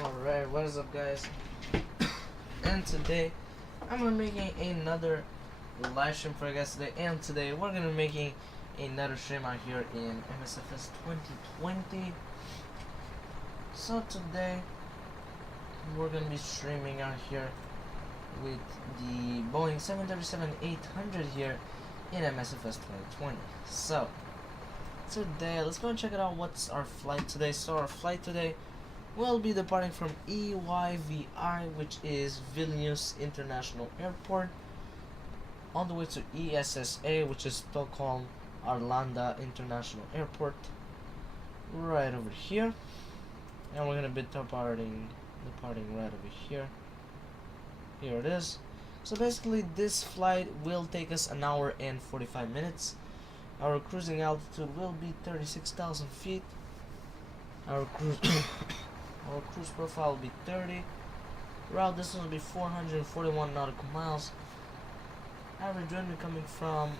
Alright, what is up guys? And today I'm gonna be making another live stream for you guys today, and today we're gonna be making another stream out here in MSFS 2020. So today we're gonna be streaming out here with the Boeing 737-800 here in MSFS 2020. So today let's go and check it out. What's our flight today? So our flight today will be departing from EYVI, which is Vilnius International Airport, on the way to ESSA, which is Stockholm Arlanda International Airport, right over here. And we're gonna be departing right over here. Here it is. So basically this flight will take us an hour and 45 minutes. Our cruising altitude will be 36,000 feet. Our cruise profile will be 30. Route distance will be 441 nautical miles. Average wind coming from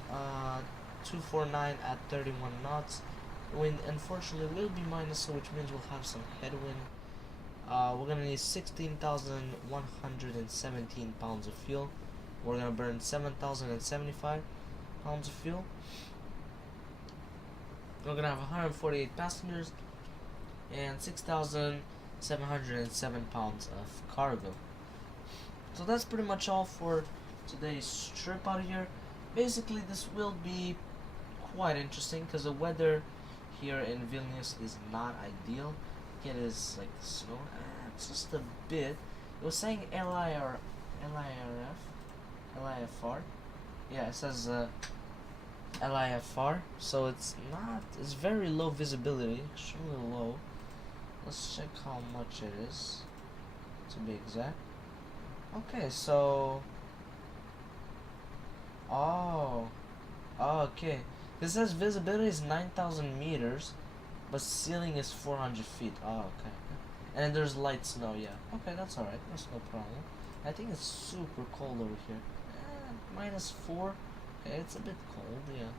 249 at 31 knots. Wind unfortunately will be minus, which means we'll have some headwind. We're gonna need 16,117 pounds of fuel. We're gonna burn 7,075 pounds of fuel. We're gonna have 148 passengers and 6,707 pounds of cargo. So that's pretty much all for today's trip out here. Basically this will be quite interesting because the weather here in Vilnius is not ideal. It is like snow, it's just a bit. It was saying LIRF, LIFR. Yeah, it says LIFR, so it's very low visibility, extremely low. Let's check how much it is, to be exact. Okay, so okay. This says visibility is 9,000 meters, but ceiling is 400 feet. Okay. And then there's light snow. Yeah. Okay, that's alright. That's no problem. I think it's super cold over here. -4. Okay, it's a bit cold. Yeah.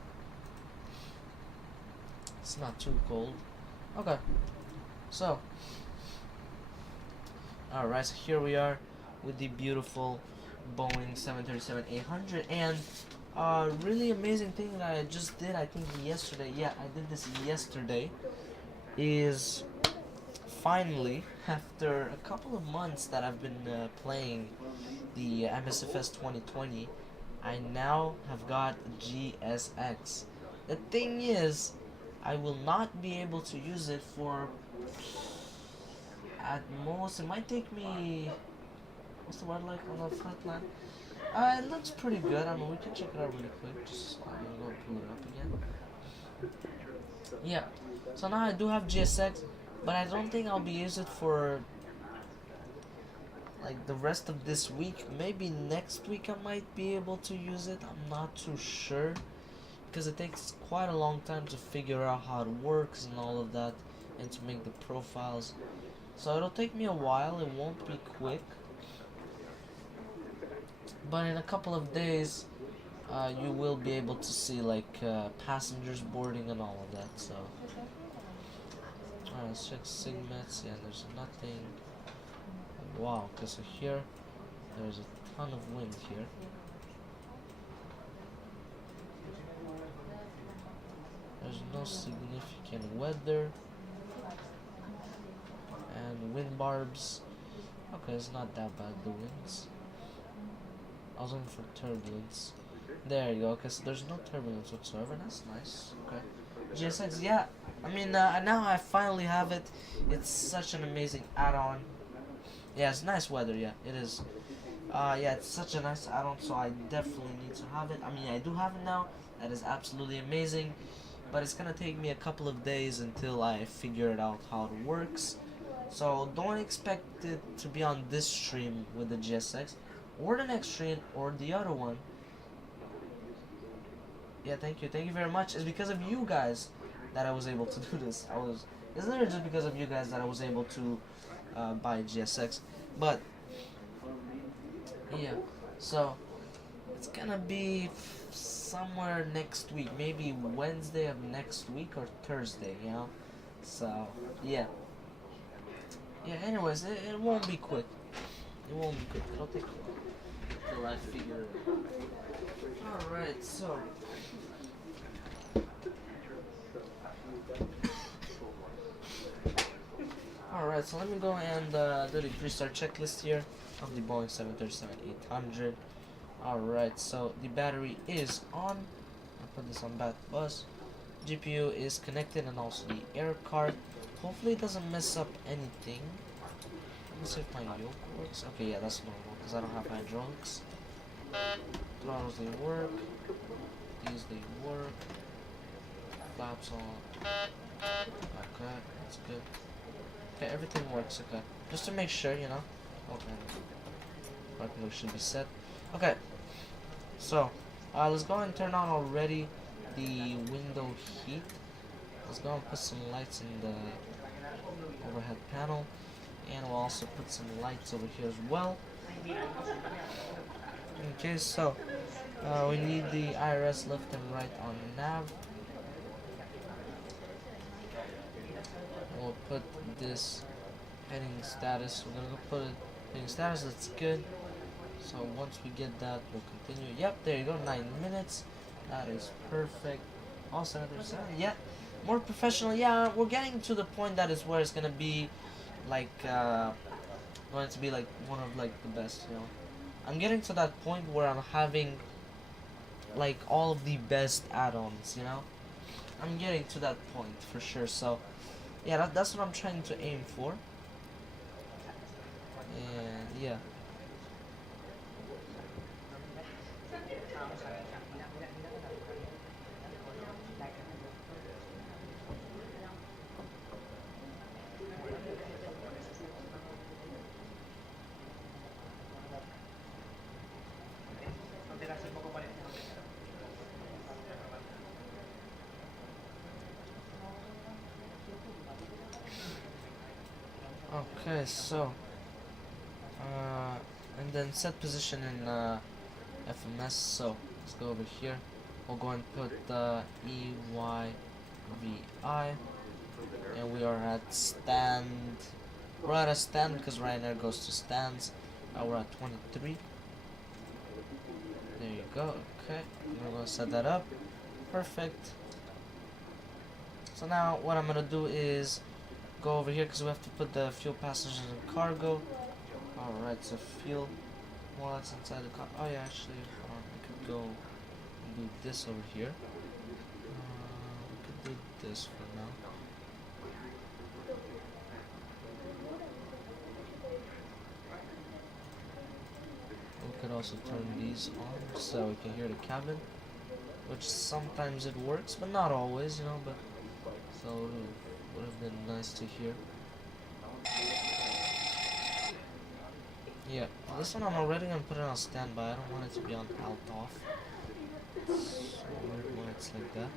It's not too cold. Okay. So, alright, so here we are with the beautiful Boeing 737-800, and really amazing thing that I just did, I think yesterday, yeah, I did this yesterday, is finally, after a couple of months that I've been playing the MSFS 2020, I now have got GSX. The thing is, I will not be able to use it for, at most, it might take me, what's the word like on the flight plan? It looks pretty good. I mean, we can check it out really quick. Just, I'm gonna go pull it up again. Yeah, so now I do have GSX, but I don't think I'll be using it for like the rest of this week. Maybe next week I might be able to use it. I'm not too sure, because it takes quite a long time to figure out how it works and all of that, and to make the profiles. So it'll take me a while. It won't be quick, but in a couple of days you will be able to see like passengers boarding and all of that. So alright, let's check Sigmets. Yeah, there's nothing. Wow, okay, so here there's a ton of wind here. There's no significant weather, and wind barbs. Okay, it's not that bad, the winds. I was looking for turbulence. There you go. Okay, so there's no turbulence whatsoever. That's nice. Okay. GSX, yeah. I mean, now I finally have it. It's such an amazing add-on. Yeah, it's nice weather. Yeah, it is. Yeah, it's such a nice add-on, so I definitely need to have it. I mean, I do have it now. That is absolutely amazing. But it's gonna take me a couple of days until I figure it out how it works. So don't expect it to be on this stream with the GSX, or the next stream, or the other one. Yeah, thank you very much. It's because of you guys that I was able to do this. It's literally just because of you guys that I was able to buy GSX. But yeah, so it's gonna be somewhere next week, maybe Wednesday of next week or Thursday, you know. So yeah. Yeah, anyways, it won't be quick. It won't be quick. It'll take a while till I figure it out. Alright, so. Alright, so let me go and do the 3-star checklist here of the Boeing 737-800. Alright, so the battery is on. I'll put this on bat bus. GPU is connected and also the air card. Hopefully it doesn't mess up anything. Let me see if my yoke works. Okay, yeah, that's normal because I don't have hydraulics. Throttles, they work. These, they work. Flaps on. Okay, that's good. Okay, everything works, okay. Just to make sure, you know. Okay. Parking should be set. Okay. So, let's go and turn on already the window heat. Let's go and put some lights in the overhead panel. And we'll also put some lights over here as well. Okay, so we need the IRS left and right on nav. We'll put this heading status. We're gonna go put it heading status. That's good. So once we get that, we'll continue. Yep, there you go. 9 minutes. That is perfect. All 737. Yeah, more professional. Yeah, we're getting to the point that is where it's gonna be like going to be like one of like the best. You know, I'm getting to that point where I'm having like all of the best add-ons. You know, I'm getting to that point for sure. So yeah, that's what I'm trying to aim for. And yeah. Okay, so and then set position in FMS. So let's go over here. We'll go and put EYVI, and we are at stand. We're at a stand because Ryanair goes to stands. We're at 23. There you go. Okay, we're gonna set that up. Perfect. So now what I'm gonna do is go over here because we have to put the fuel, passengers, and cargo. Alright, so fuel. Well, that's inside the car. Oh yeah, actually, I could go and do this over here. We could do this for now. We could also turn these on so we can hear the cabin, which sometimes it works, but not always, you know. But so it would have been nice to hear. Yeah, this one I'm already gonna put it on standby. I don't want it to be on alt off. It's so weird when it's like that.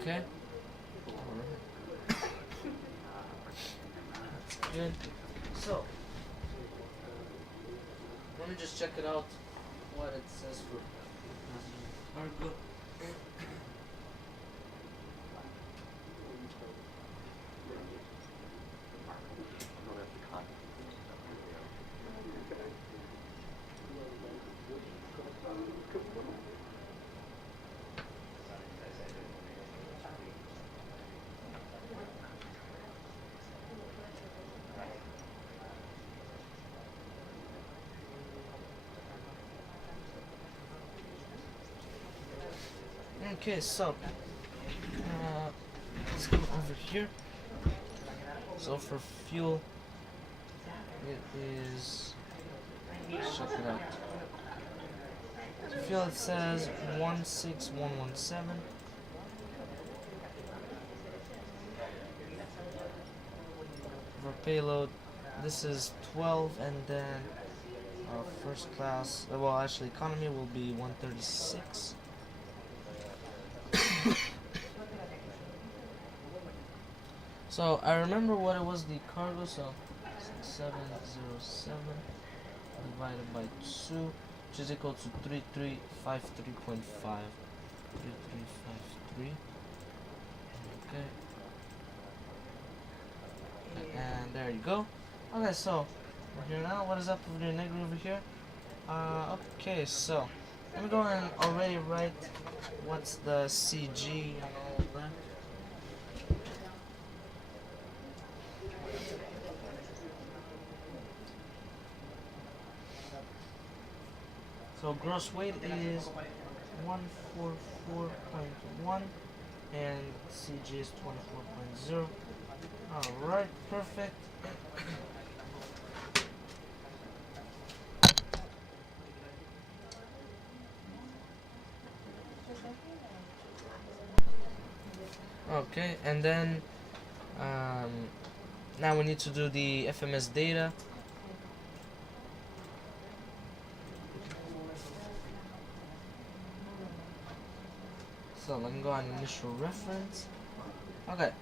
Okay. Alright. That's good. So, let me just check it out. What it says for cargo. Okay, so let's go over here. So for fuel, it is, check it out. For fuel, it says 16117. For payload, this is 12, and then first class, well, actually economy will be 136. So I remember what it was, the cargo. So 6707 divided by 2, which is equal to 3353.5. 3353. Okay. There you go. Okay, so we're here now. What is up with the nigger over here? Okay, so let me go and already write what's the CG and all of that. So gross weight is 144.1 and CG is 24.0. Alright, perfect. Okay, and then now we need to do the FMS data. So let me go on initial reference. Okay.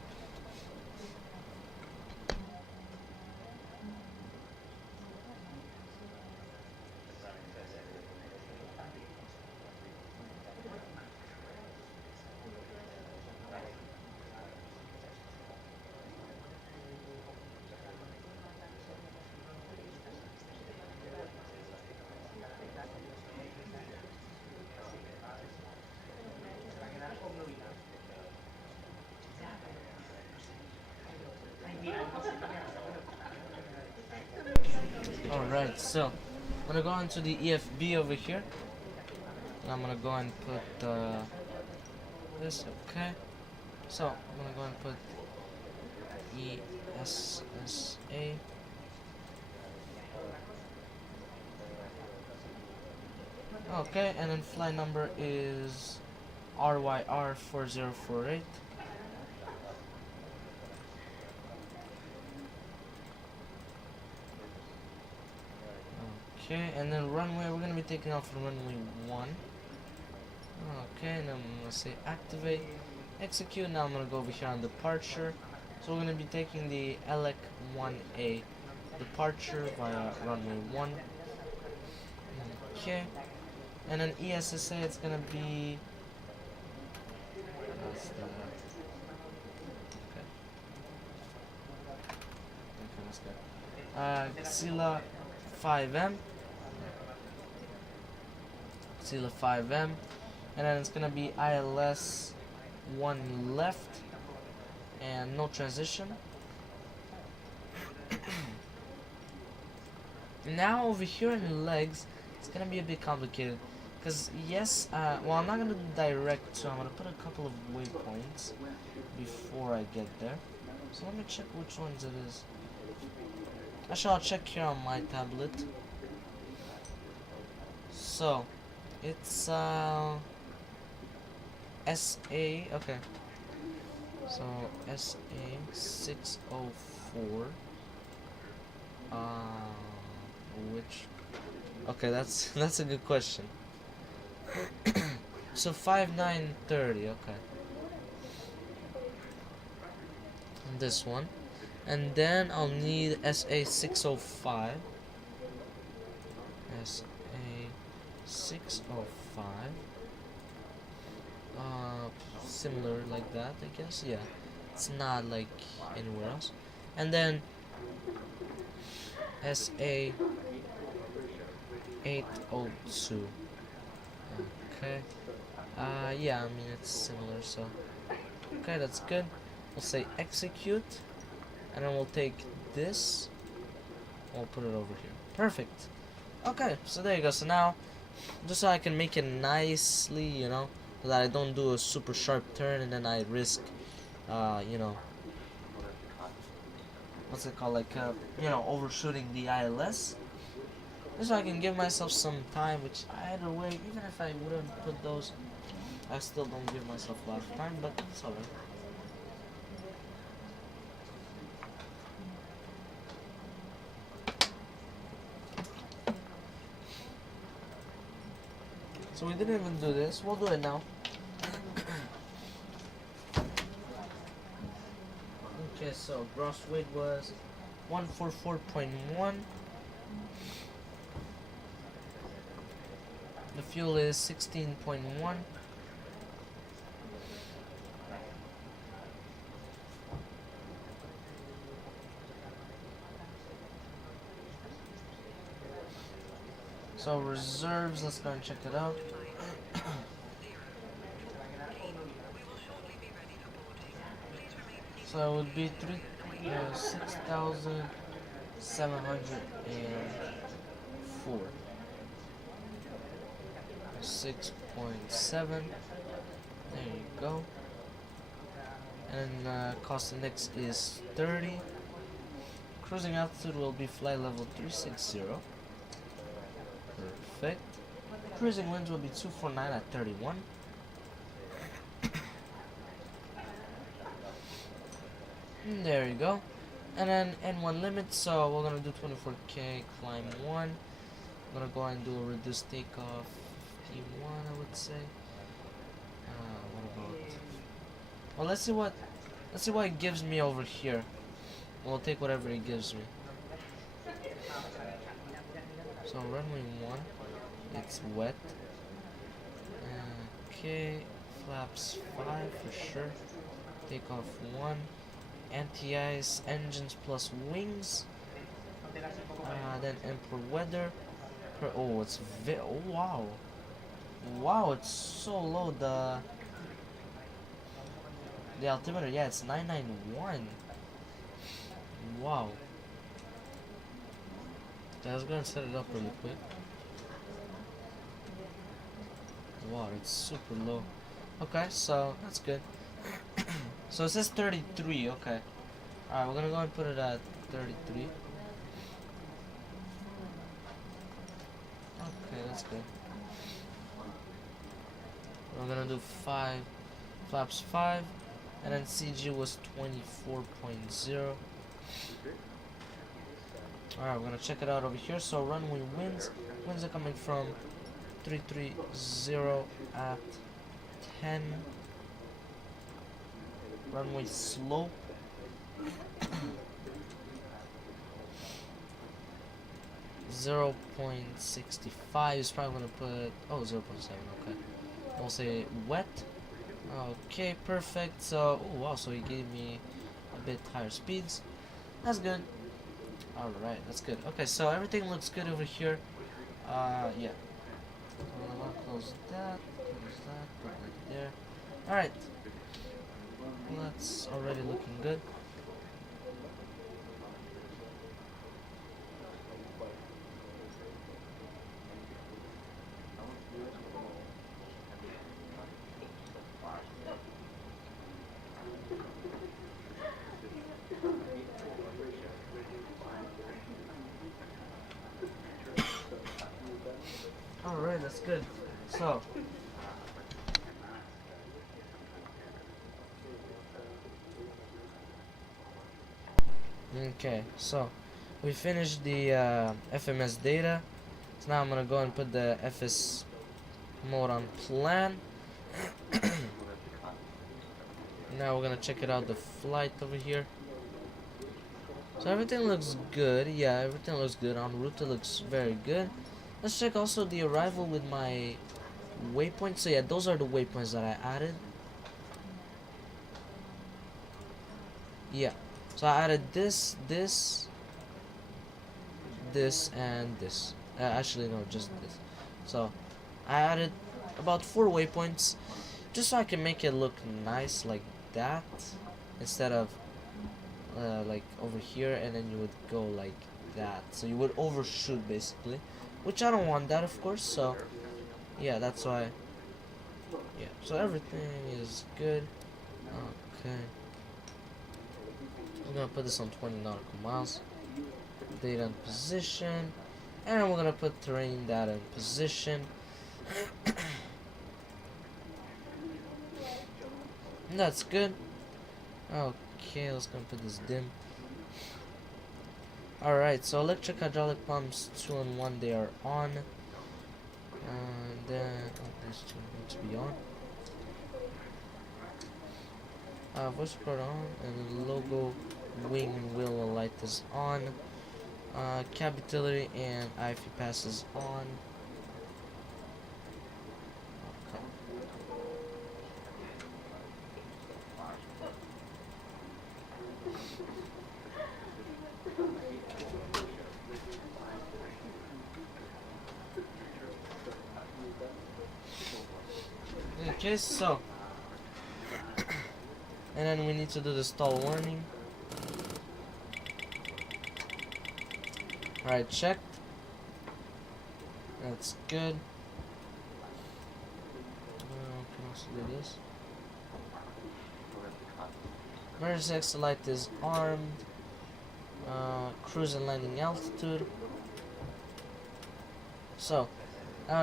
Alright, so I'm gonna go into the EFB over here. And I'm gonna go and put this, okay. So I'm gonna go and put ESSA. Okay, and then flight number is RYR4048. Okay, and then runway, we're gonna be taking off from runway 1. Okay, and I'm gonna say activate, execute. Now I'm gonna go over here on departure. So we're gonna be taking the ELEC 1A departure via runway 1. Okay, and then ESSA, it's gonna be Xila 5M. Xila 5M, and then it's gonna be ILS 1 left and no transition. Now over here in the legs, it's gonna be a bit complicated because yes, well, I'm not gonna do direct, so I'm gonna put a couple of waypoints before I get there. So let me check which ones it is. Actually, I'll check here on my tablet. So it's SA, okay. So SA 604. Which? Okay, that's a good question. So 5930. Okay. And this one, and then I'll need SA 605. SA 605. Similar like that, I guess. Yeah, it's not like anywhere else. And then SA 802. Okay. Yeah, I mean it's similar, so okay, that's good. We'll say execute, and then we'll take this. We'll put it over here. Perfect. Okay, so there you go. So now, just so I can make it nicely, you know, so that I don't do a super sharp turn and then I risk, you know, what's it called, like, you know, overshooting the ILS. Just so I can give myself some time, which either way, even if I wouldn't put those, I still don't give myself a lot of time, but it's alright. So we didn't even do this. We'll do it now. Okay, so gross weight was 144.1. The fuel is 16.1. So reserves, let's go and check it out. So it would be 6,704. 6.7. There you go. And cost index is 30. Cruising altitude will be flight level 360. Perfect. Cruising winds will be 249 at 31. And there you go. And then N1 limit, so we're gonna do 24K, climb 1. I'm gonna go and do a reduced takeoff 51, I would say. What about? Well, let's see what it gives me over here. We'll take whatever it gives me. So runway 1, it's wet. Okay, flaps 5 for sure. Takeoff 1. Anti-ice engines plus wings. Then Emperor weather. Oh, it's oh, wow. Wow, it's so low. The altimeter, yeah, it's 991. Wow. I was gonna set it up really quick. Wow, it's super low. Okay, so that's good. So it says 33, okay. Alright, we're gonna go and put it at 33. Okay, that's good. We're gonna do 5, flaps 5, and then CG was 24.0. Alright, we're gonna check it out over here. So runway winds are coming from 330 at 10. Runway slope 0.65 is probably gonna put 0.7, okay. We'll say wet. Okay, perfect. So oh wow, so he gave me a bit higher speeds. That's good. Alright, that's good. Okay, so everything looks good over here. Yeah. I'm gonna close that, put that there. Alright. Well, that's already looking good. Alright, that's good. So okay, so we finished the FMS data. So now I'm gonna go and put the FS mode on plan. Now we're gonna check it out, the flight over here. So everything looks good. Yeah, everything looks good. En route it looks very good. Let's check also the arrival with my waypoints. So yeah, those are the waypoints that I added. Yeah. So I added this, and this. Actually, no, just this. So I added about 4 waypoints, just so I can make it look nice like that, instead of like over here, and then you would go like that. So you would overshoot basically, which I don't want that, of course. So yeah, that's why. Yeah. So everything is good. Okay. We're gonna put this on 20 nautical miles. Data and position. And we're gonna put terrain data in position. And that's good. Okay, let's go put this dim. Alright, so electric hydraulic pumps 2 and 1, they are on. And then these 2 need to be on. Voice recorder on, and the logo wing and wheel light is on. Cab utility and EYVI passes on. Okay, so and then we need to do the stall warning. Alright, checked. That's good. Can also do this. Emergency exit light is armed. Cruise and landing altitude. So,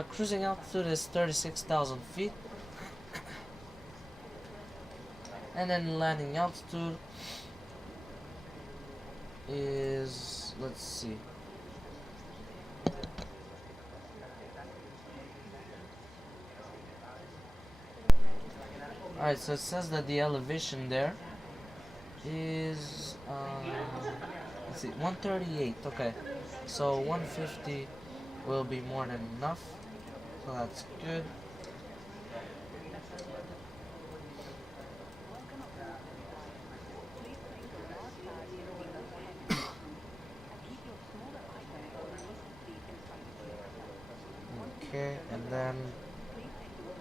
cruising altitude is 36,000 feet. And then landing altitude is, let's see. Alright, so it says that the elevation there is, let's see, 138, okay. So 150 will be more than enough, so that's good. Okay, and then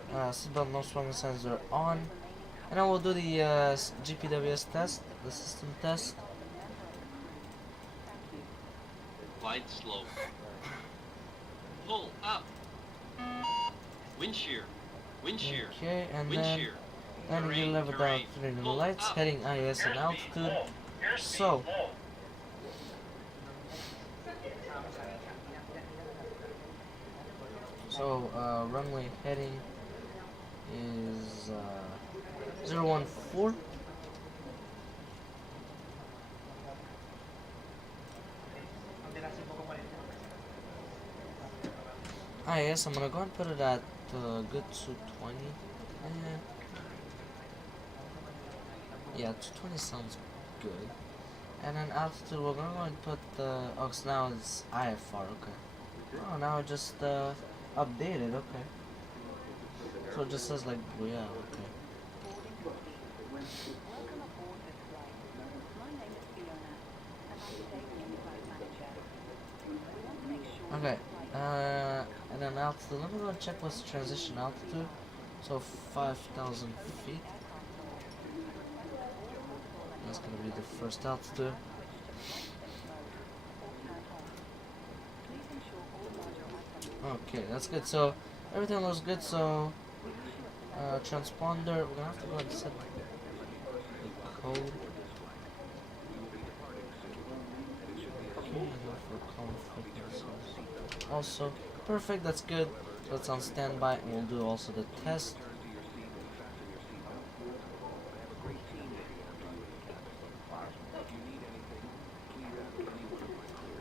seatbelt no smoking signs are on. And then we'll do the GPWS test, the system test. Glide slope. Pull up. Wind shear. Wind shear. Okay, and Wind then shear. landing gear level down 3 lights, heading IS and altitude. So runway heading is 014. IS, I'm gonna go and put it at good 220. Yeah, 220 sounds good. And then altitude, we're gonna go and put the now it's IFR, okay. Oh, now it just updated, okay. So it just says like, well, yeah, okay. Okay, and then altitude, let me go and check what's transition altitude. So 5,000 feet. That's gonna be the first altitude. Okay, that's good. So everything looks good. So transponder, we're gonna have to go and set the code. Okay, for call frequencies. Also, perfect. That's good. So it's on standby, and we'll do also the test.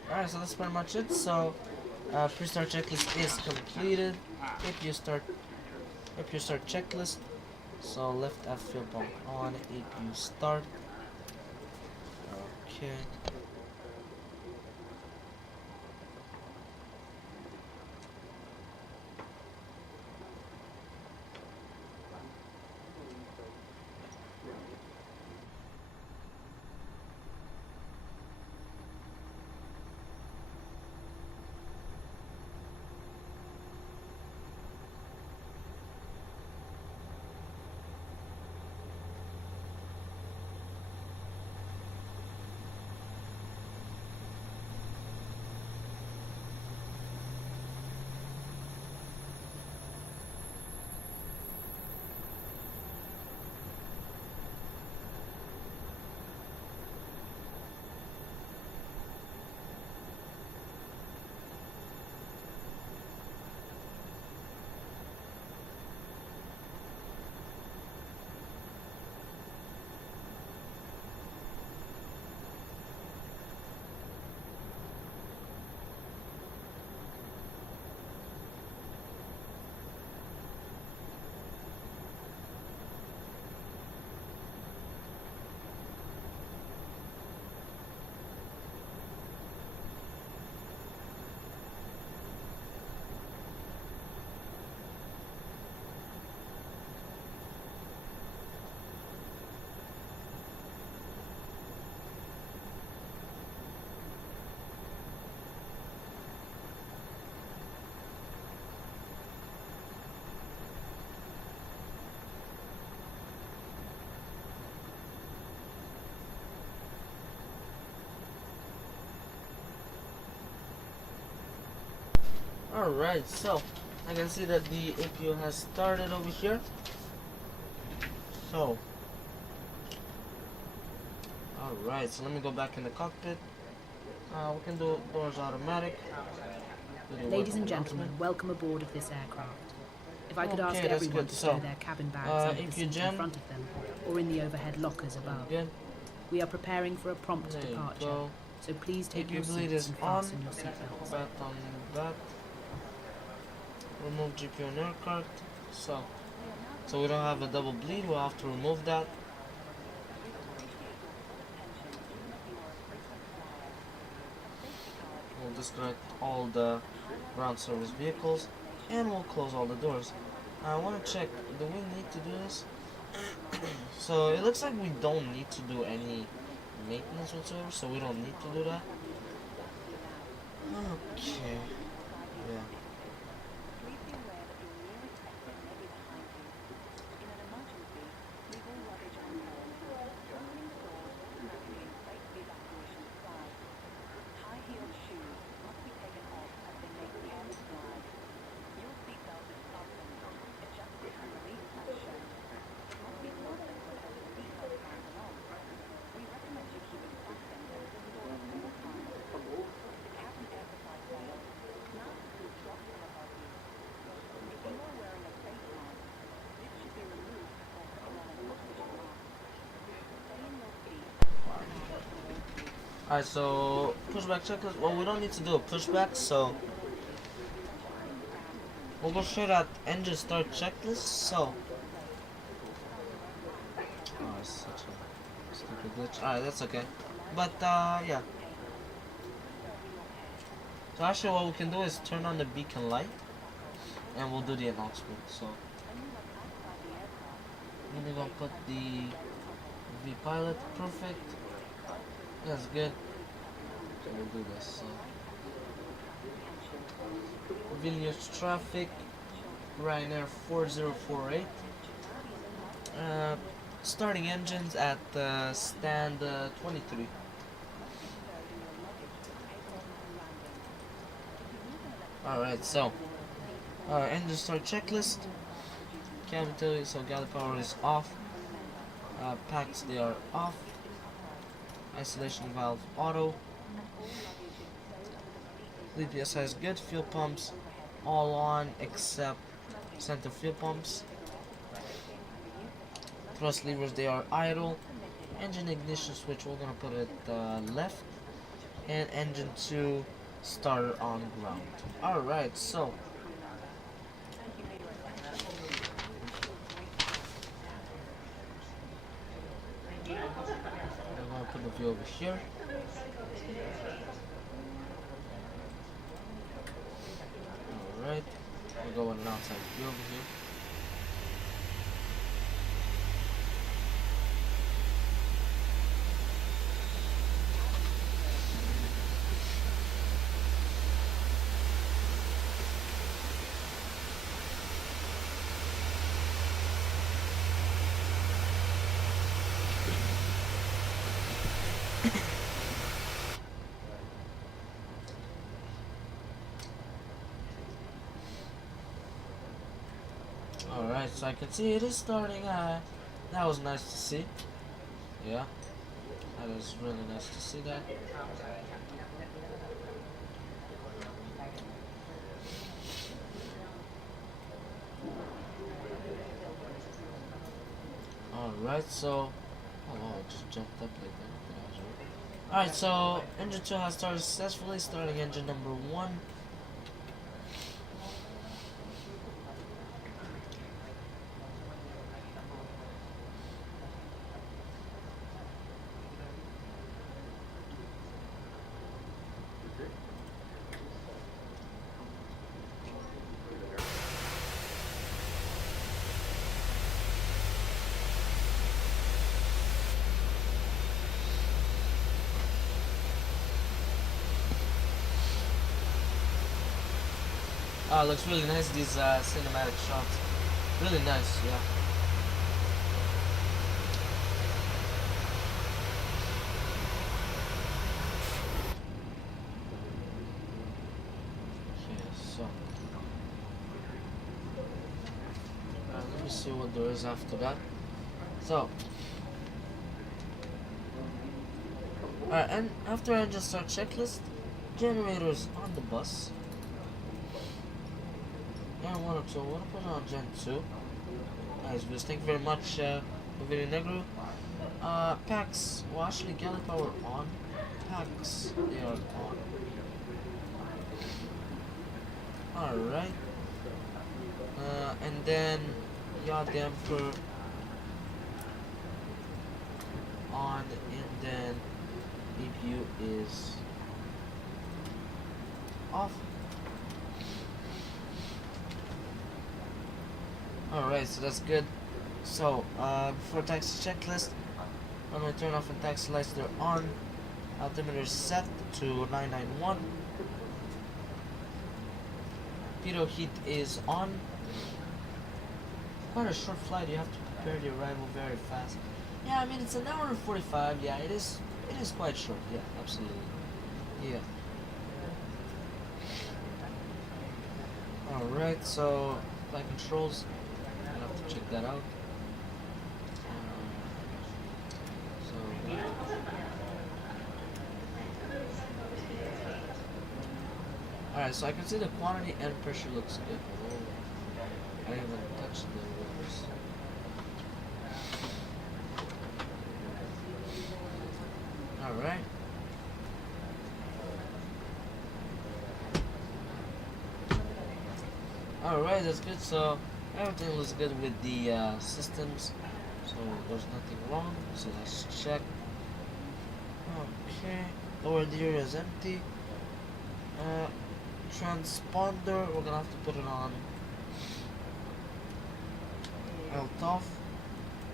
Alright, so that's pretty much it. So pre-start checklist is completed. If you start checklist, so left F fuel pump on, APU start. Okay. Alright, so I can see that the APU has started over here. So, alright, so let me go back in the cockpit. We can do doors automatic. Ladies and gentlemen, welcome aboard of this aircraft. If I could ask Okay, that's everyone good. to So, stow their cabin bags in the seat Gen. in front of them, or in the overhead lockers above. Good. We are preparing for a prompt There you departure, go. so please take APU your bleed seats is and on. fasten your seatbelts. Back on that. Remove GPU and air card. So we don't have a double bleed. We'll have to remove that. We'll disconnect all the ground service vehicles, and we'll close all the doors. I want to check. Do we need to do this? So it looks like we don't need to do any maintenance whatsoever. So we don't need to do that. Okay. Yeah. Alright, so pushback checklist. Well, we don't need to do a pushback, so we'll go straight at engine start checklist. So, oh, it's such a stupid glitch. Alright, that's okay. But yeah. So actually, what we can do is turn on the beacon light, and we'll do the announcement. So, I'm gonna go put the V pilot. Perfect. That's good. So we'll do this. Vilnius traffic, Ryanair 4048. Starting engines at stand 23. Alright, so engine start checklist. Cabin utility, so galley power is off. Packs, they are off. Isolation valve auto. Lead PSI is good. Fuel pumps all on except center fuel pumps. Thrust levers, they are idle. Engine ignition switch, we're gonna put it left. And engine 2 starter on ground. Alright, so I'm gonna put the view over here. Alright, we'll go on an outside view over here. Alright, so I can see it is starting. That was nice to see. Yeah, that was really nice to see that. Alright, so oh wow, it just jumped up like that. Alright, so engine 2 has started successfully, starting engine number 1. Oh, it looks really nice, these cinematic shots. Really nice, yeah. Okay, so see what there is after that. So, alright, and after I just start checklist, generators on the bus. Yeah, 102, I want to put it on Gen 2. Nice, Bruce, thank you very much, Video Negro. Packs, well actually galley power on. Packs, they are on. Alright. And then yaw damper on, and then EPU is off. Alright, so that's good. So before taxi checklist, when we turn off and taxi lights, they're on. Altimeter set to 991. Pitot heat is on. Quite a short flight, you have to prepare the arrival very fast. Yeah, I mean it's an hour and 45, yeah, it is quite short, yeah, absolutely. Yeah. Alright, so flight controls, I'll have to check that out. Alright, so I can see the quantity and pressure looks good. Oh, I didn't even touch the rotors. Alright. Alright, that's good. So everything looks good with the systems. So there's nothing wrong. So let's check. Okay. Lower gear is empty. Transponder, we're gonna have to put it on alt off.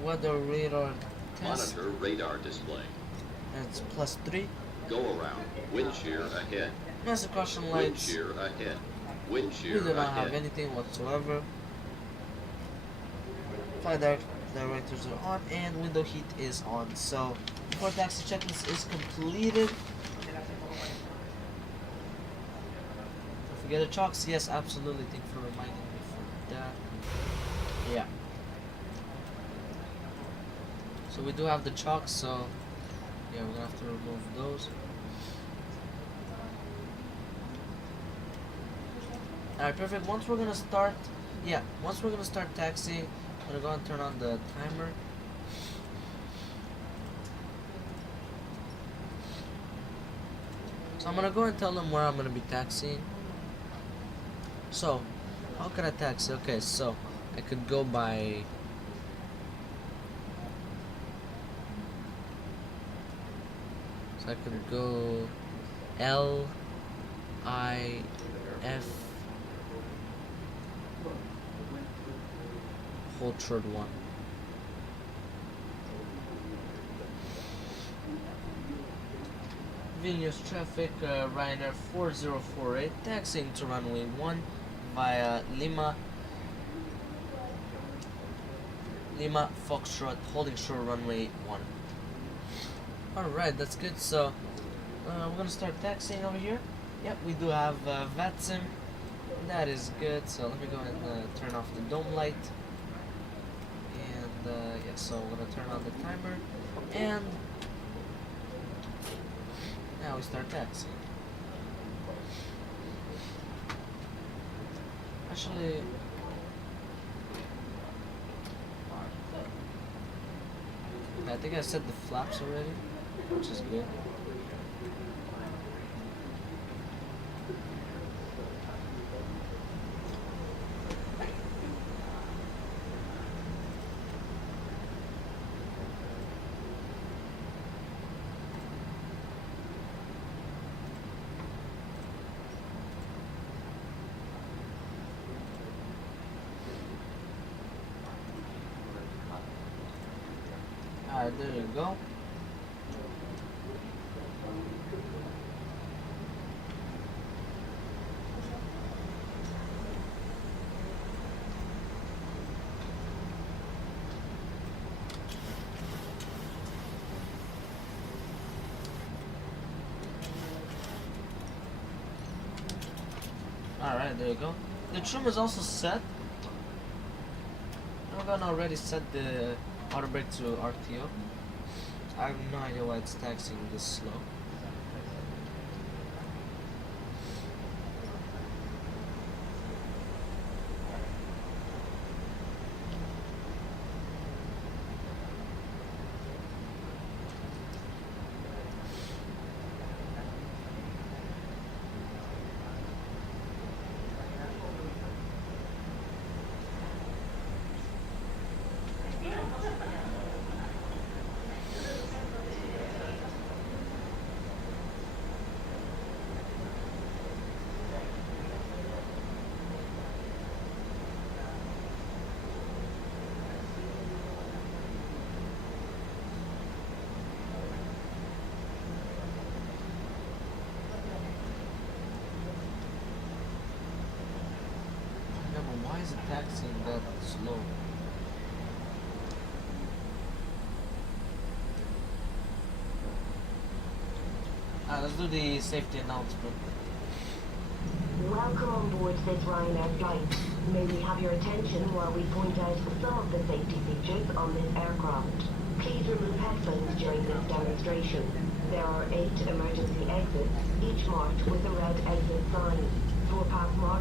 Weather radar test. Monitor radar display. And it's +3. Go around. Wind shear ahead. Master caution Wind lights. shear ahead. Wind We shear do not have ahead. anything whatsoever. Flight directors are on, and window heat is on. So before taxi checklist is completed. Forget the chalks? Yes, absolutely. Thank you for reminding me for that. Yeah. So we do have the chalks, so yeah, we're gonna have to remove those. Alright, perfect. Once we're gonna start taxiing, I'm gonna go and turn on the timer. So I'm gonna go and tell them where I'm gonna be taxiing. So, how can I taxi? Okay, so I could go by I could go L I F hold short 1. Vilnius traffic, Ryanair 4048, taxiing to runway 1 via Lima Foxtrot, holding short runway 1. Alright, that's good. So we're gonna start taxiing over here. Yep, we do have VATSIM. That is good. So let me go and turn off the dome light. And yeah, so we're gonna turn on the timer. And now we start taxiing. Actually, I think I set the flaps already, which is good. Alright, there you go. Alright, there you go. The trim is also set. I don't gonna already set the auto brake to RTO. I have no idea why it's taxiing this slow. Why is it taxiing that slow? Let's do the safety announcement. Welcome on board this Ryanair flight. May we have your attention while we point out some of the safety features on this aircraft. Please remove headphones during this demonstration. There are 8 emergency exits, each marked with a red exit sign.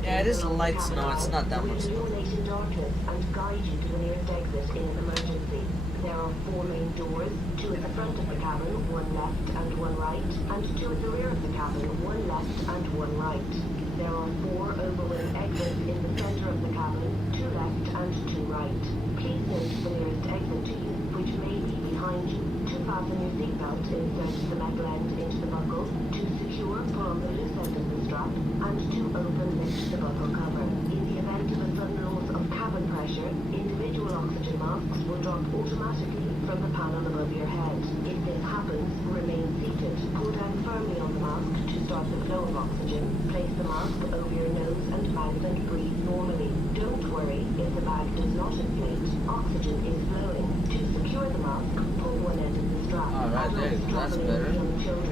Yeah, it is light snow, it's not that much snow. Illuminate in darkness and guide you to the nearest exit in an emergency. There are 4 main doors, 2 at the front of the cabin, 1 left and 1 right, and 2 at the rear of the cabin, 1 left and 1 right. There are 4 overwing exits in the center of the cabin, 2 left and 2 right. Please note the nearest exit to you, which may be behind you. To fasten your seatbelt, insert the metal end into the buckle. To secure, pull on the loose end of the strap, and to open lift the buckle cover. In the event of a sudden loss of cabin pressure, individual oxygen masks will drop automatically from the panel above your head. If this happens, remain seated. Pull down firmly on the mask to start the flow of oxygen. Place the mask over your nose and mouth and breathe normally. Don't worry if the bag does not inflate. Oxygen is flowing. To secure the mask, pull one end of the strap. Alright, there you go, that's better.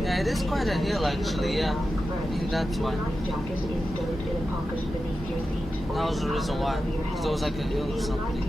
Yeah, it is quite a hill actually, yeah. I think that's why. That was the reason why. Because there was like a hill or something.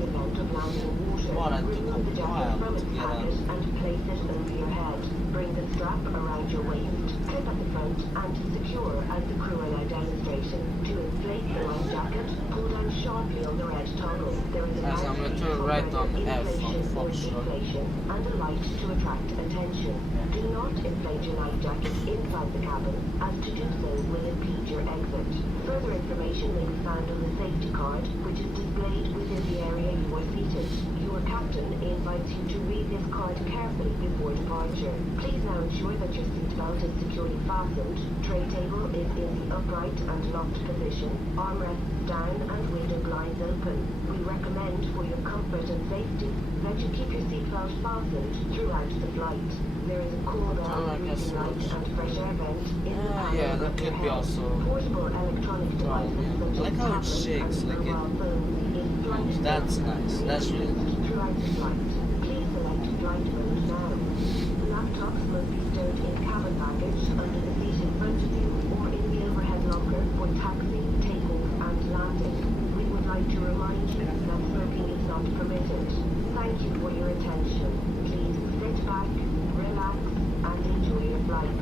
Wow, that took a while to get out. Bring the strap around your waist, clip at the front, and secure as the crew allow demonstration. To inflate the life jacket, pull down sharply on the red toggle. There is a I'm going to turn right on F on Foxtrot. And a light to attract attention. Do not inflate your life jacket inside the cabin, as to do so will impede your exit. Further information may be found on the safety card, which is displayed within the area you are seated. Your captain invites you to read this card carefully before departure. Please now ensure that your seatbelt is securely fastened. Tray table is in the upright and locked position. Armrests down and window blinds open. We recommend for your comfort and safety that you keep your seatbelt fastened throughout the flight. There is a cool down, breathing light and fresh air vent in the panel Yeah, that above could your be head. also. Portable electronic devices Yeah. such I like as how it tablets shakes, and like it- mobile phones in flight That's mode. nice, that's really nice. Throughout the flight, please select flight mode now. Laptops must be stowed in cabin baggage under the seat in front of you or in the overhead locker for taxi, takeoff and landing. We would like to remind you that smoking is not permitted. Thank you for your attention. Please sit back, relax and enjoy your flight.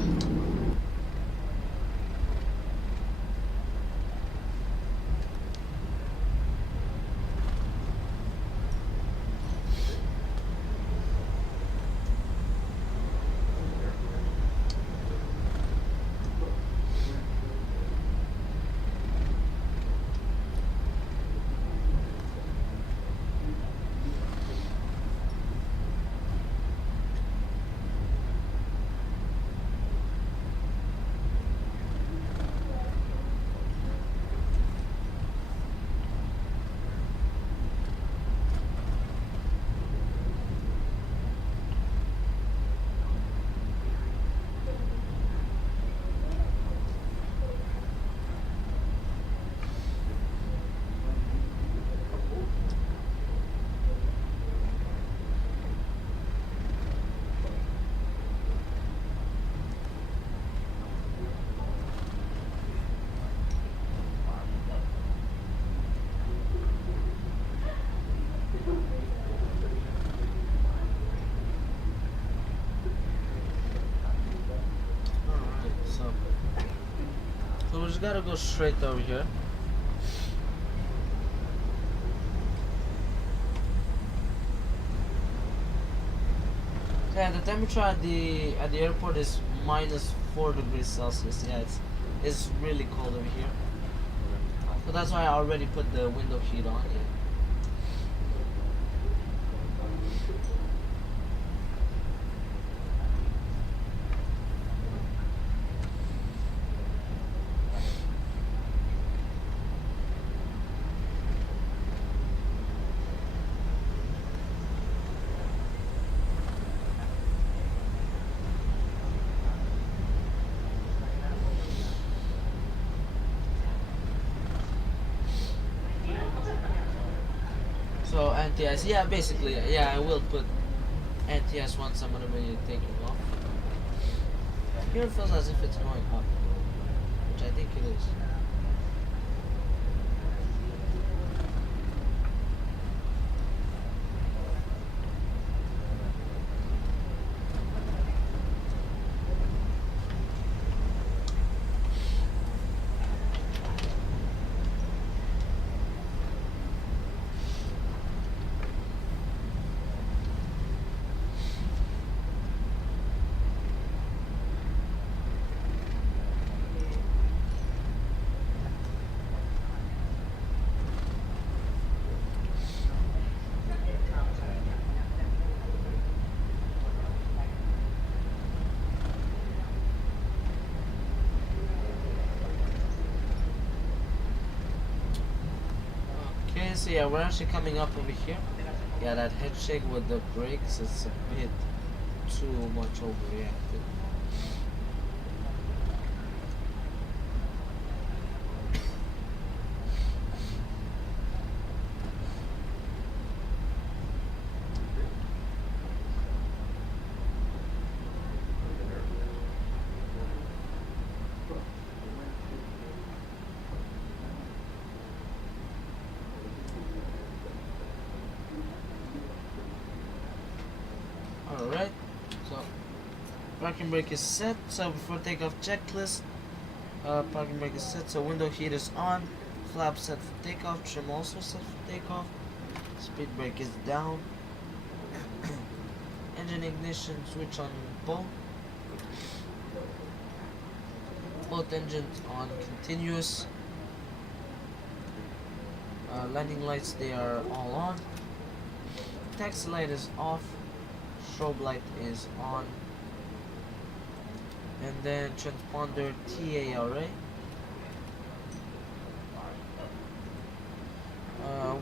gotta go straight over here. Yeah, the temperature at the airport is -4 degrees Celsius. Yeah, it's really cold over here. So that's why I already put the window heat on. Yeah. So anti-ice, yeah, basically, yeah, I will put anti-ice once I'm gonna be taking off. Here it feels as if it's going up, which I think it is. Okay, so yeah, we're actually coming up over here. Yeah, that head shake with the brakes is a bit too much overreacted. Alright, so parking brake is set. So before takeoff checklist, parking brake is set. So window heat is on, flap set for takeoff, trim also set for takeoff, speed brake is down, engine ignition switch on both engines on continuous, landing lights they are all on, taxi light is off, strobe light is on, and then transponder TARA,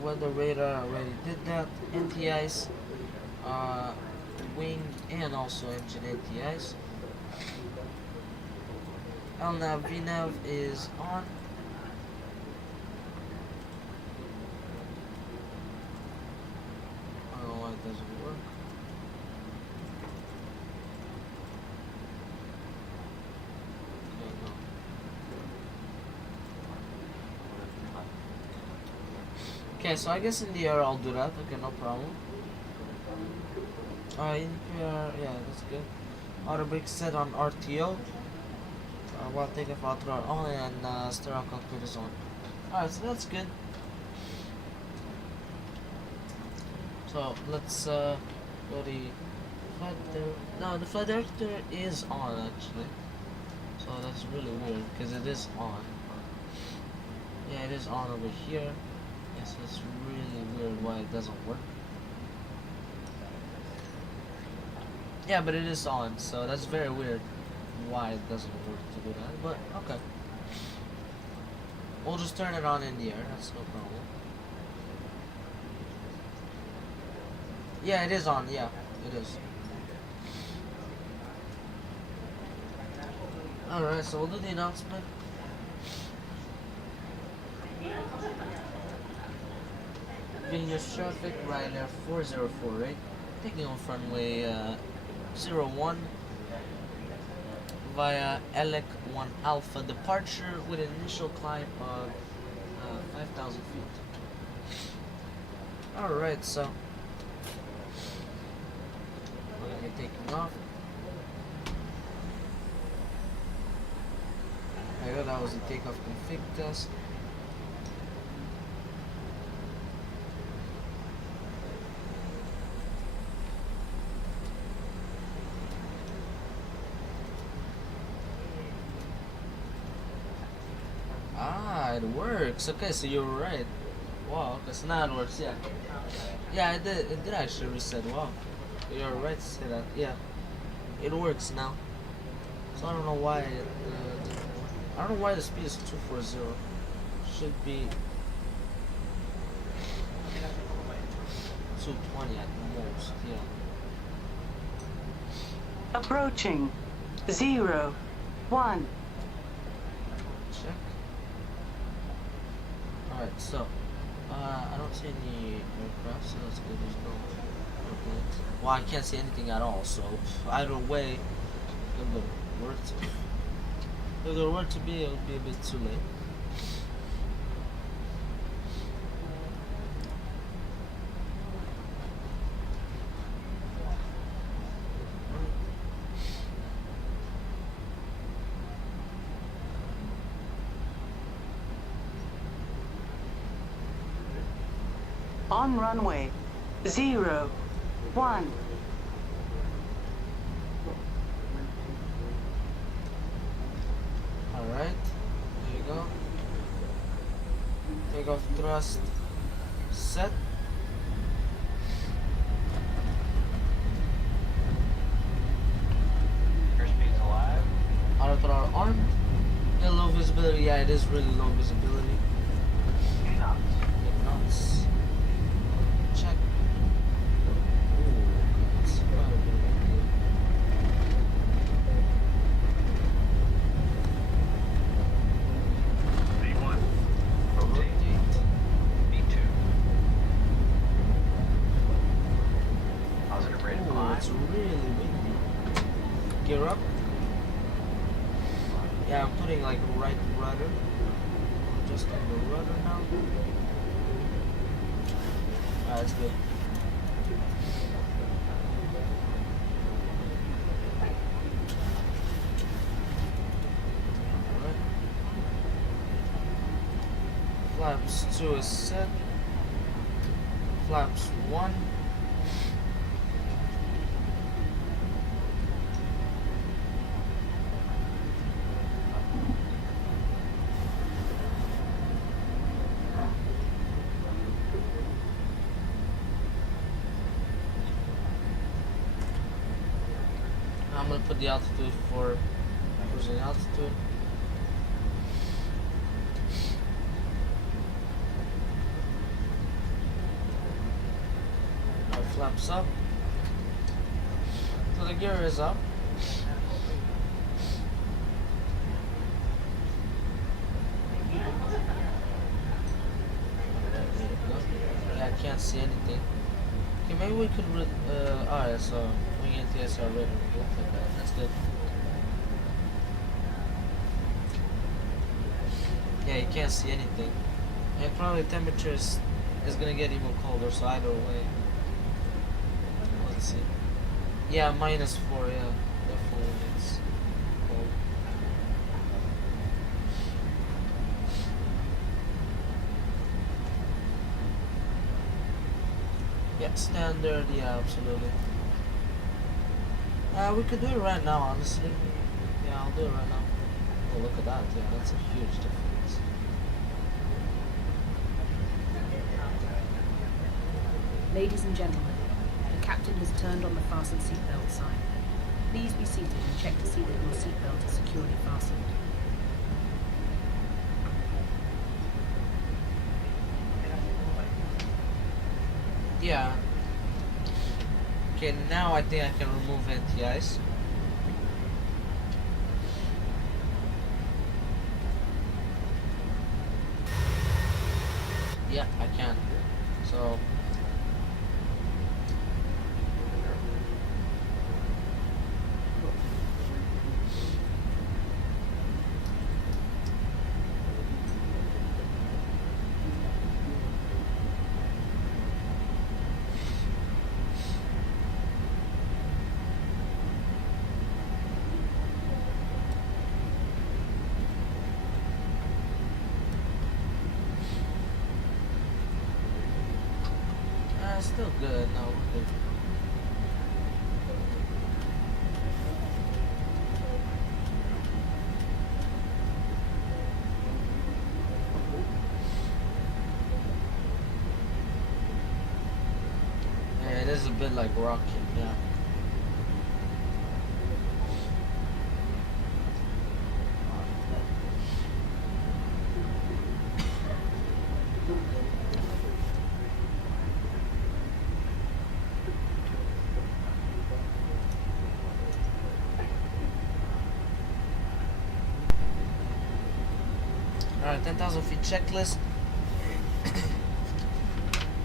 weather radar already did that, anti-ice, wing and also engine anti-ice, LNAV VNAV is on, I don't know why it doesn't work. Okay, so I guess in the air I'll do that. Okay, no problem. In here, yeah, that's good. Auto brake set on RTO. While takeoff auto are on and stereo cockpit is on. Alright, so that's good. So let's go the flight director. No, the flight director is on actually. So that's really weird because it is on. Yeah, it is on over here. Yes, it's really weird why it doesn't work. Yeah, but it is on, so that's very weird why it doesn't work to do that, but okay. We'll just turn it on in the air, that's no problem. Yeah, it is on, yeah, it is. Alright, so we'll do the announcement. Vilnius traffic, Ryanair 4048, taking on runway 01 via Elec 1 Alpha departure with an initial climb of 5,000 feet. Alright, so we're going to be taking off. There you go, that was the takeoff config test. Ah, it works. Okay, so you're right. Wow, because now it works. Yeah, yeah, it did actually reset. Wow, you're right to say that. Yeah, it works now. So I don't know why I don't know why the speed is 240. Should be 220 at most. Yeah. Approaching 0, 1. Check. Alright, so I don't see any aircraft, so that's good. There's no airplanes. Well, I can't see anything at all, so either way, if there were to be, it would be a bit too late. On runway 0, 1. Alright, there you go. Takeoff thrust set. Airspeed's alive. Auto throttle on. Get low visibility. Yeah, it is really low visibility. Get nuts. Check. Ooh, that's quite a bit of windy. V1. Rotate. V2. Positive rate of Ooh, climb. it's really windy. Gear up. Yeah, I'm putting like right rudder. Just on the rudder now. Ah, that's good. Alright. Flaps 2 is set. Flaps 1. I'm gonna put the altitude for cruising altitude. Now flaps up. So the gear is up. There you go. Yeah, I can't see anything. Okay, maybe we could alright, so wing ATS are ready. We'll put that. That's good. Yeah, you can't see anything. And probably temperatures is gonna get even colder, so either way. Let's see. Yeah, -4, yeah. Definitely it's cold. Yeah, standard, yeah, absolutely. We could do it right now, honestly. Yeah, I'll do it right now. Oh, look at that, yeah, that's a huge difference. Ladies and gentlemen, the captain has turned on the fasten seatbelt sign. Please be seated and check to see that your seatbelt is securely fastened. Yeah. Okay, now I think I can remove NTIs. Yeah, I can. So still good. No, we're good. Yeah, it is a bit like rocking, yeah. Alright, 10,000 feet checklist.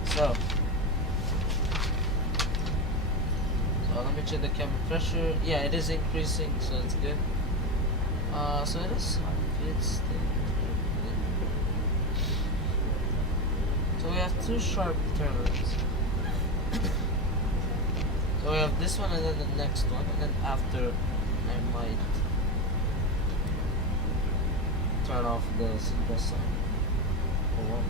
So let me check the cabin pressure. Yeah, it is increasing, so it's good. So it is hot. It's so we have two sharp turns. So we have this one and then the next one, and then after I might turn off the seatbelt sign. For one.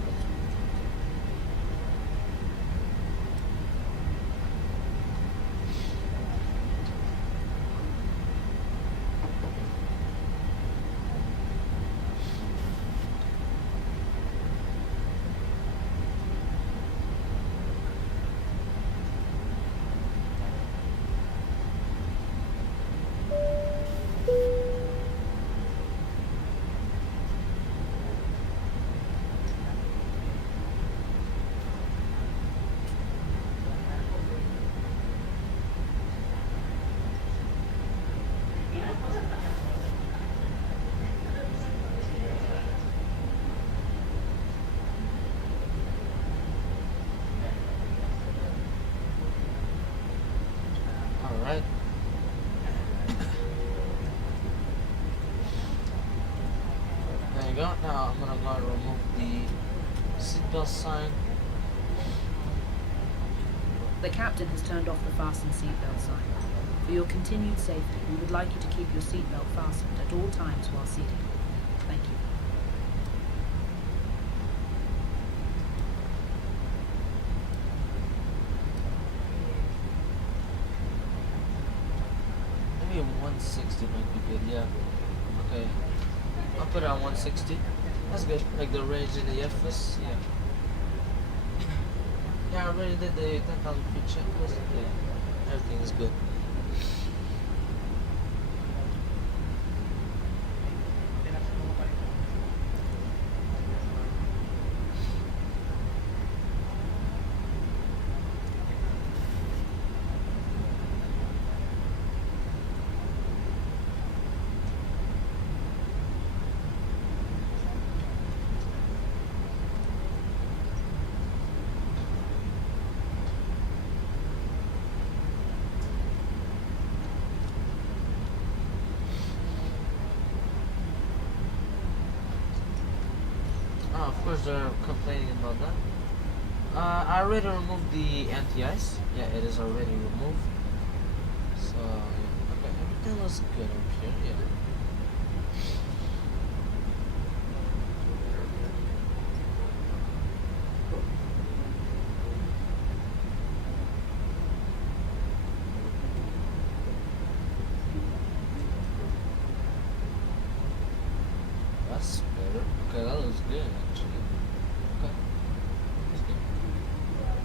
Alright. There you go. Now I'm gonna go and remove the seatbelt sign. The captain has turned off the fasten seatbelt sign. For your continued safety, we would like you to keep your seatbelt fastened at all times while seated. Thank you. Maybe 160 might be good, yeah. Okay. I'll put it on 160. That's good. Like the range in the ESSA, yeah. Yeah, I already did the 10,000 feet checklist. Yeah, everything is good. Of course they're complaining about that. I already removed the anti-ice. Yeah, it is already removed. So, yeah. Okay, everything looks good up here, yeah. That's better. Okay, that looks good actually. Okay. That's good. Okay.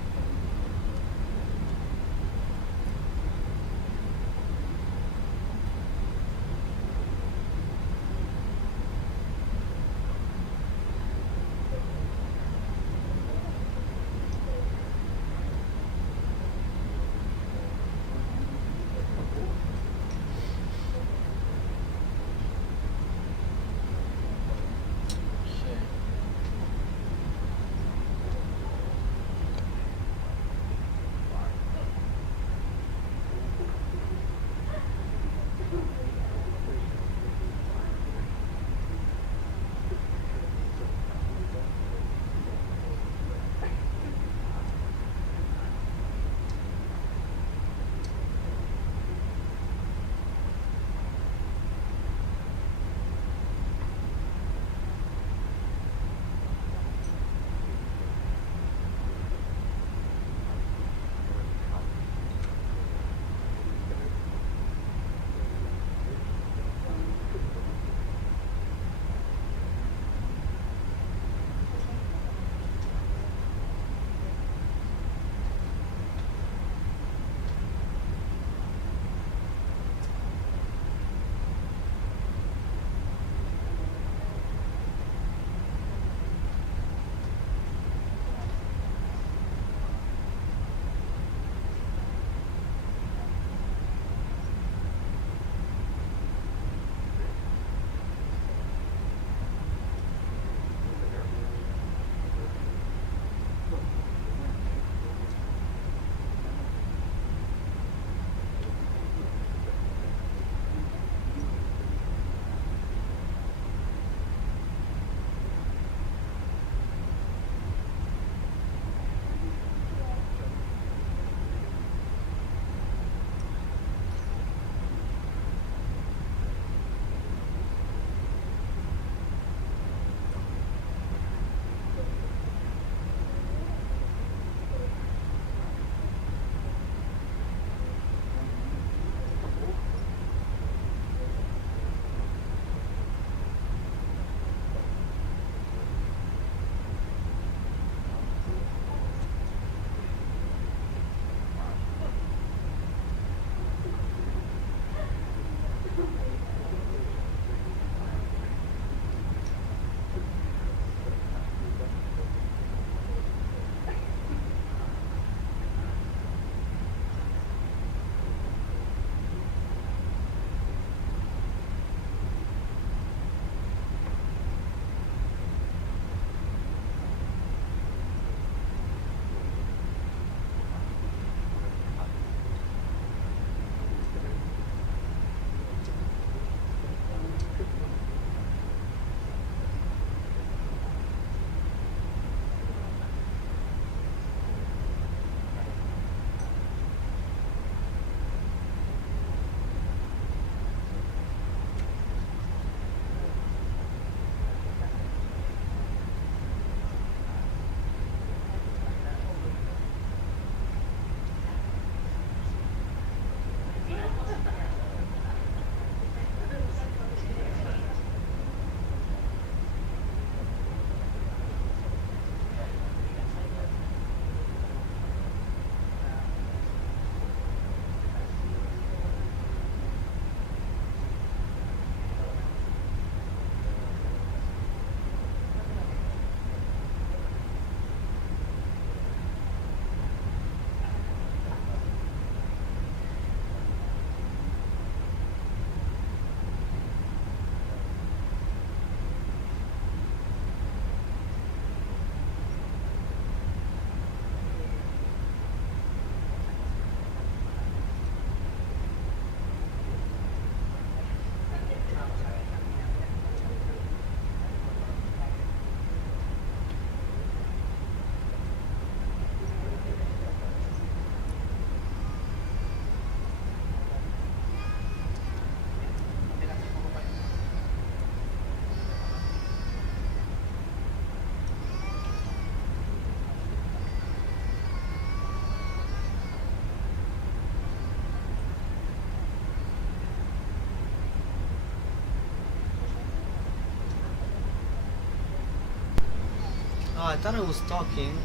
I thought I was talking.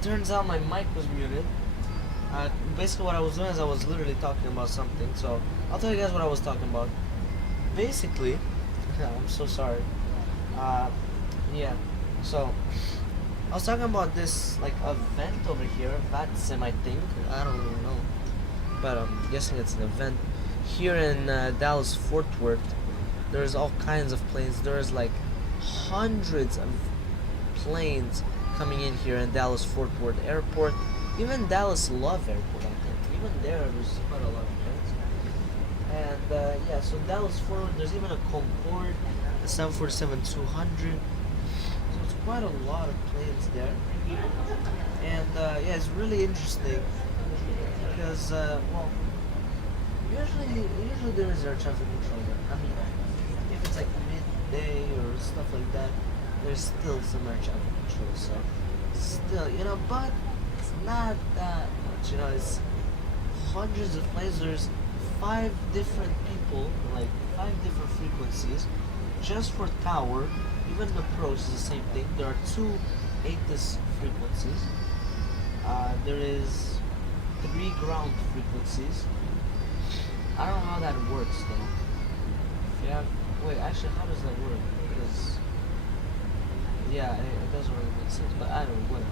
Turns out my mic was muted. Basically what I was doing is I was literally talking about something. So I'll tell you guys what I was talking about. Basically, I'm so sorry. Yeah. So I was talking about this like event over here, VATSIM I think. I don't really know, but I'm guessing it's an event here in Dallas Fort Worth. There's all kinds of planes. There's like hundreds of planes coming in here in Dallas Fort Worth Airport. Even Dallas Love Airport, I think. Even there's quite a lot of planes. And yeah, so Dallas Fort Worth, there's even a Concorde, a 747-200. So it's quite a lot of planes there. And yeah, it's really interesting because well, usually there is air traffic control there. I mean, if it's like midday or stuff like that, there's still some air traffic control. So still, you know, but it's not that much. You know, it's hundreds of planes. There's 5 different people, like 5 different frequencies, just for tower. Even the pros is the same thing. There are 2 ATIS frequencies. There is 3 ground frequencies. I don't know how that works though. If you have, wait, actually, how does that work? Because yeah, it doesn't really make sense. But I don't know, whatever.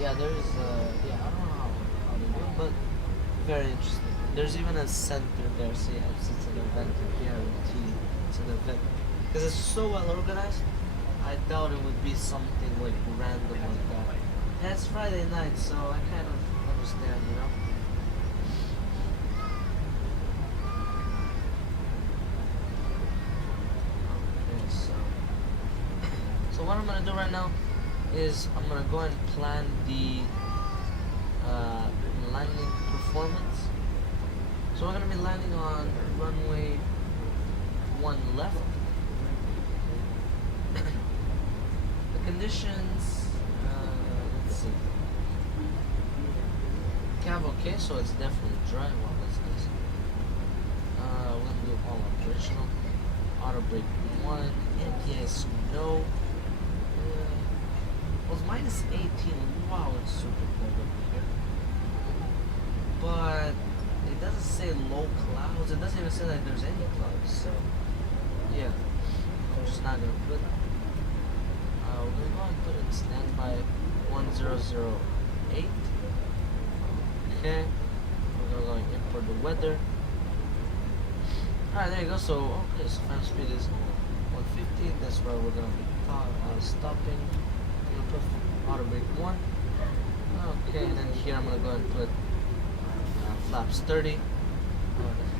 Yeah, there's yeah, I don't know how they do it, but very interesting. There's even a center there. See, it's an event. Guaranteed, it's an event because it's so well organized. I doubt it would be something like random like that. Yeah, it's Friday night, so I kind of understand, you know. Okay, so what I'm gonna do right now is I'm gonna go and plan the landing performance. So we're gonna be landing on runway 1 left. The conditions, let's see. Cab okay, so it's definitely dry. Well, that's nice. We're gonna do all operational. Auto brake 1, MPS no. Well, it's minus 18. Wow, it's super cold over here. But it doesn't say low clouds. It doesn't even say that there's any clouds. So yeah, I'm just not gonna put. We're gonna go and put it in standby 1008. Okay, we're gonna go and import the weather. Alright, there you go. So okay, so final speed is 150. That's where we're gonna be stopping. I'm gonna put auto brake 1. Okay, and then here I'm gonna go and put flaps 30.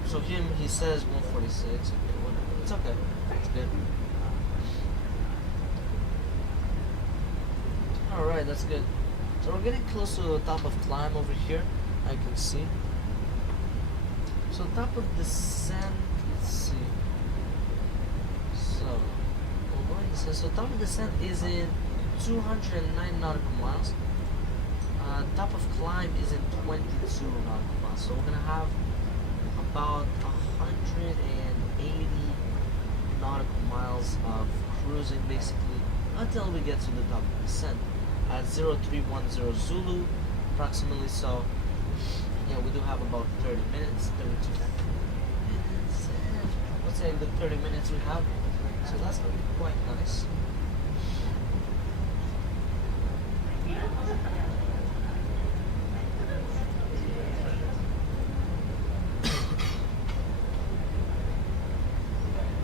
So he says 146. Okay, whatever. It's okay. It's good. Alright, that's good. So we're getting close to the top of climb over here. I can see. So top of descent. Let's see. So we're going to descend. So top of descent is in 209 nautical miles. Top of climb is in 22 nautical miles. So we're gonna have about 180 nautical miles of cruising basically until we get to the top of descent at 0310 Zulu approximately. So yeah, we do have about 30 minutes, 32 minutes. Let's say the 30 minutes we have. So that's gonna be quite nice.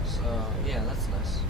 So yeah, that's nice.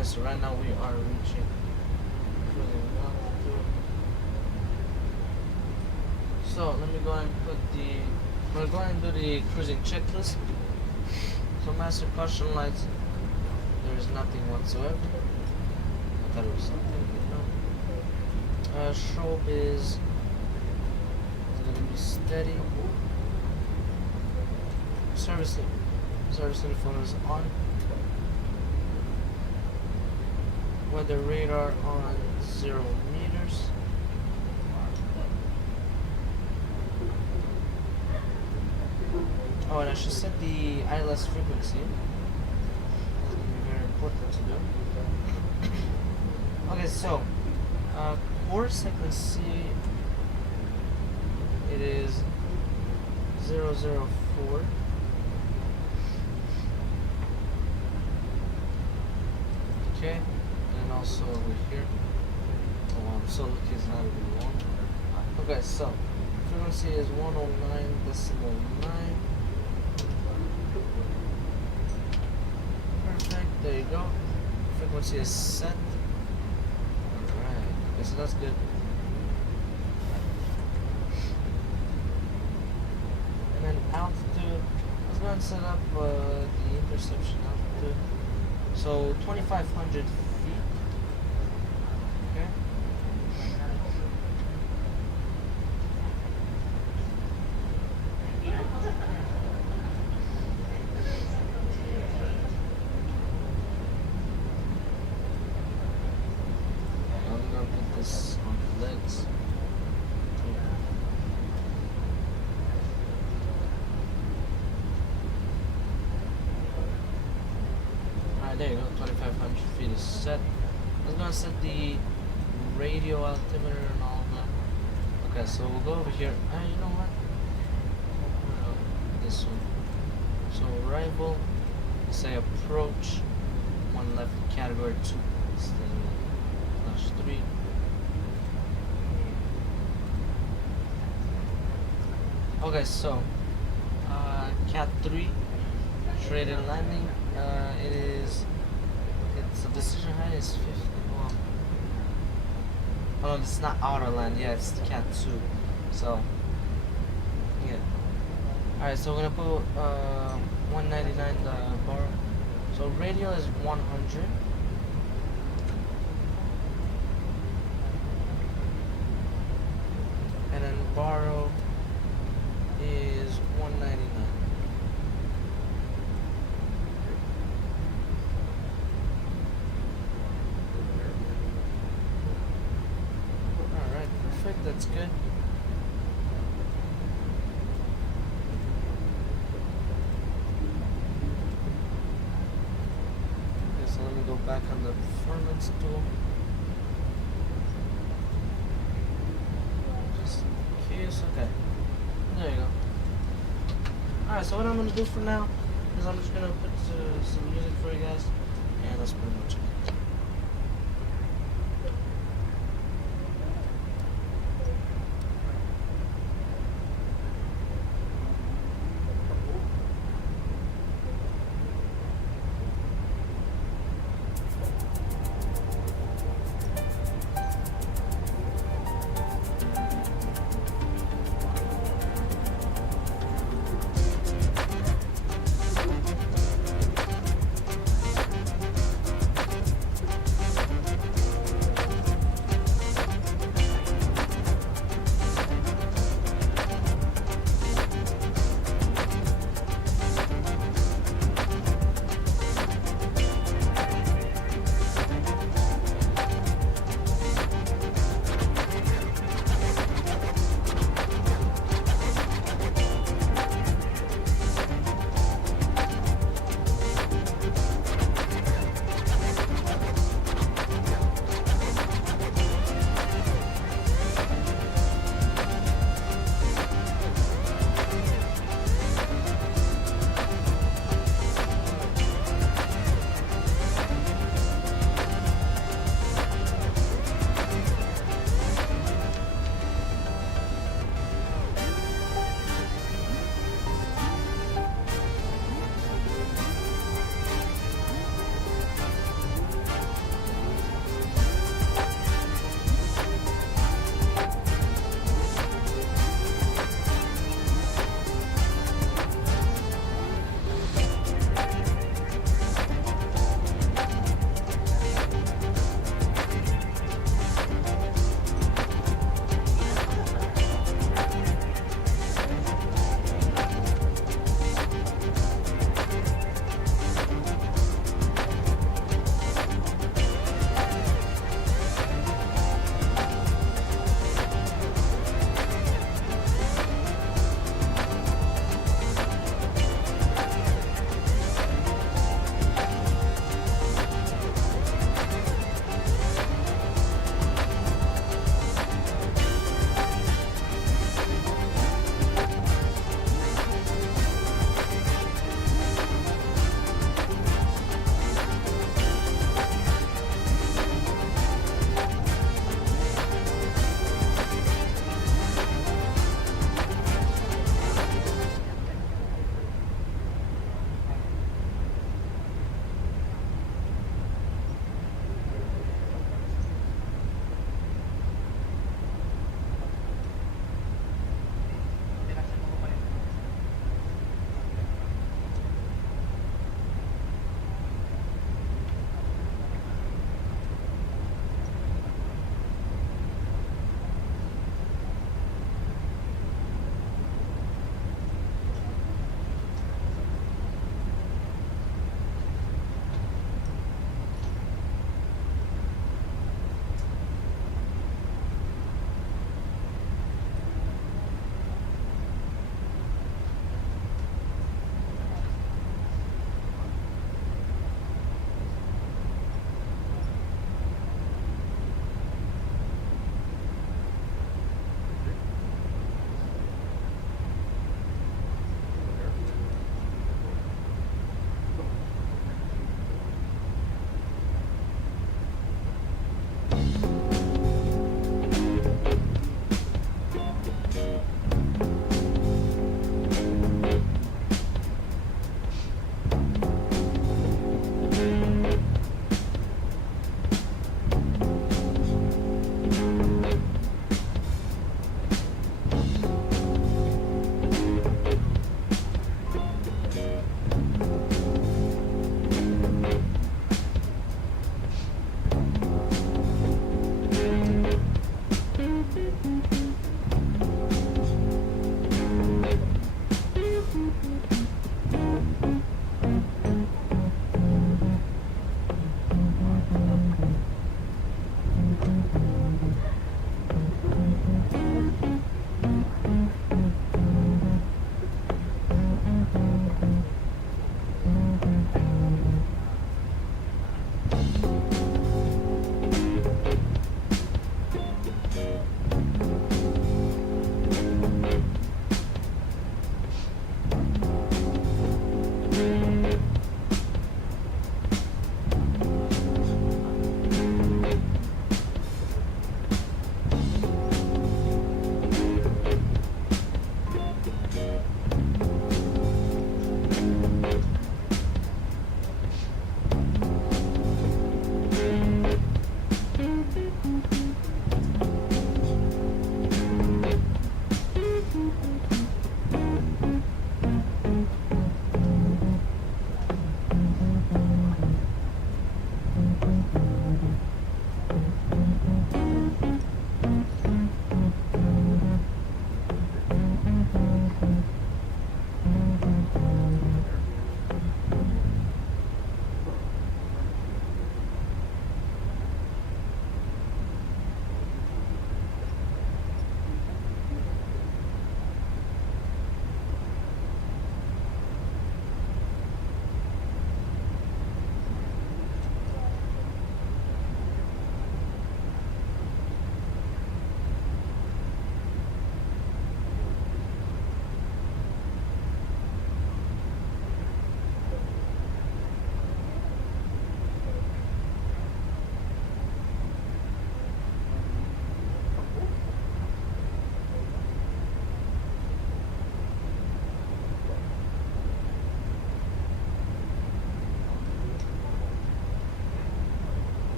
Alright, so right now we are reaching cruising altitude. So let me go ahead and we'll go ahead and do the cruising checklist. So master caution lights, there is nothing whatsoever. I thought it was something, no. Strobe is gonna be steady. Service phone is on. Weather radar on 0 meters. Oh, and I should set the ILS frequency. That's going to be very important to do. Okay, so course I can see it is 004. Okay, and also over here. Oh wow, I'm so lucky it's not even long. Okay, so frequency is 109.9. Perfect, there you go. Frequency is set. Alright, okay, so that's good. And then altitude, I was going to set up the interception altitude. So 2,500 feet. Okay. I'm gonna put this on the legs. There you go, 2,500 feet is set. I was gonna set the radio altimeter and all that. Okay, so we'll go over here. You know what? This one. So arrival, say approach, 1 left, category 2, /3. Okay, so Cat 3, straight in landing. It's a decision height is 50. Well, oh no, it's not outer land. Yeah, it's the Cat 2. So yeah. All right, so we're gonna put 199 the bar. So radio is 100. And then borrow is 199. That's good. Okay, so let me go back on the performance tool. Just in case. Okay. There you go. Alright, so what I'm going to do for now is I'm just going to put some music for you guys. And that's pretty much it.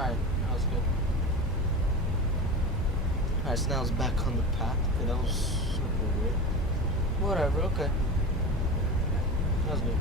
Alright, that was good. Alright, so now it's back on the path. Okay, that was super weird. Whatever, okay. That was good.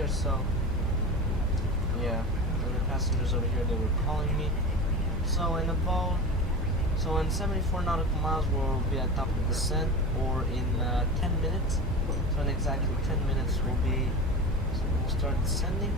here, so yeah, and the passengers over here, they were calling me. So in 74 nautical miles we'll be at top of descent, or in 10 minutes. So in exactly 10 minutes we'll start descending.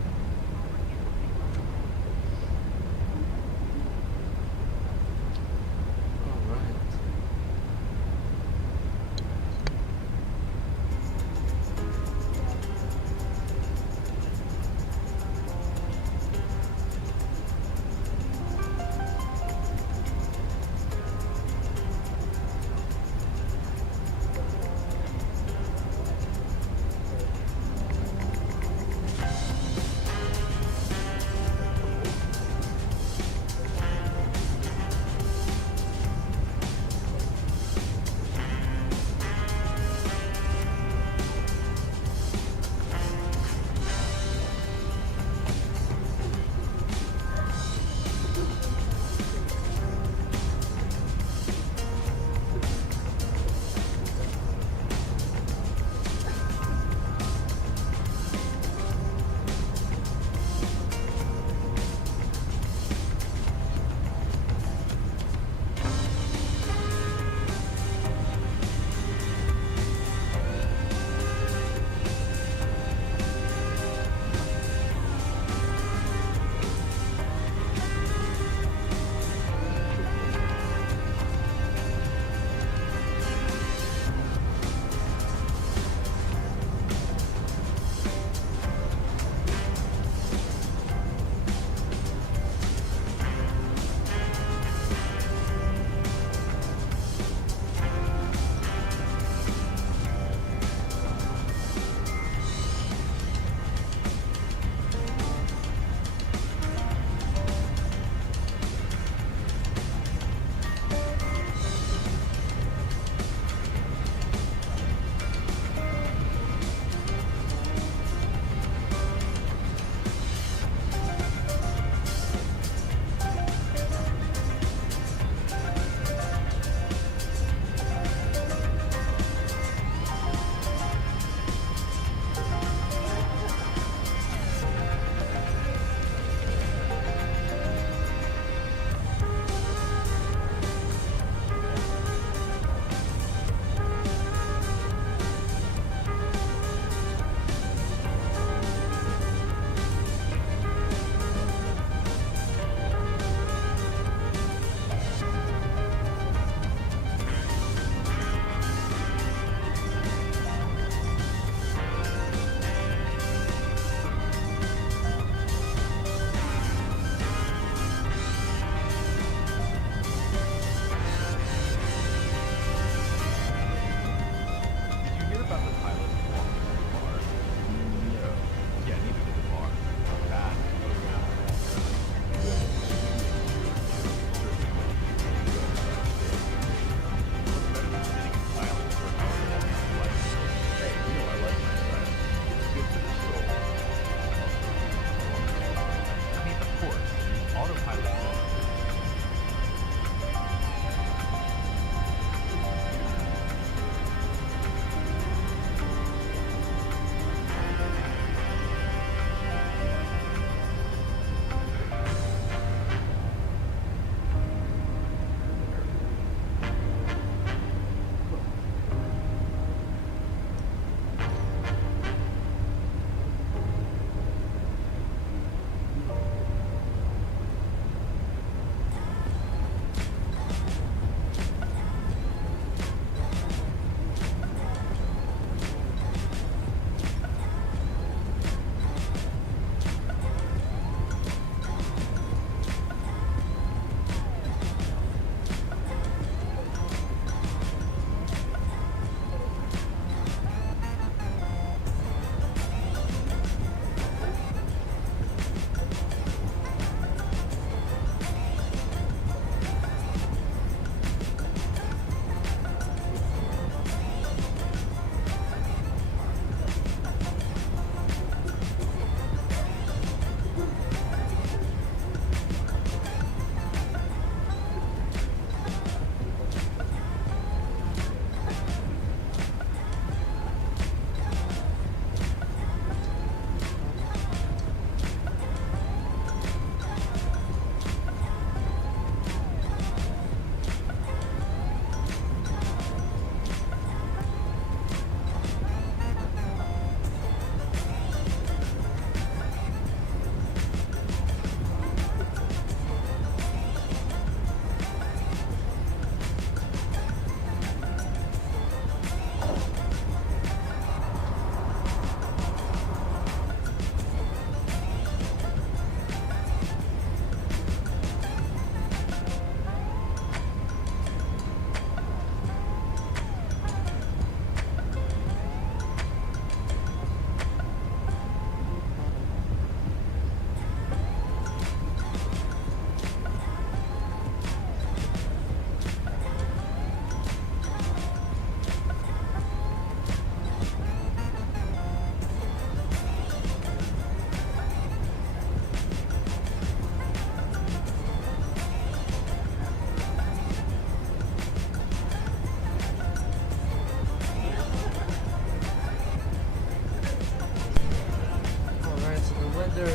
the weather.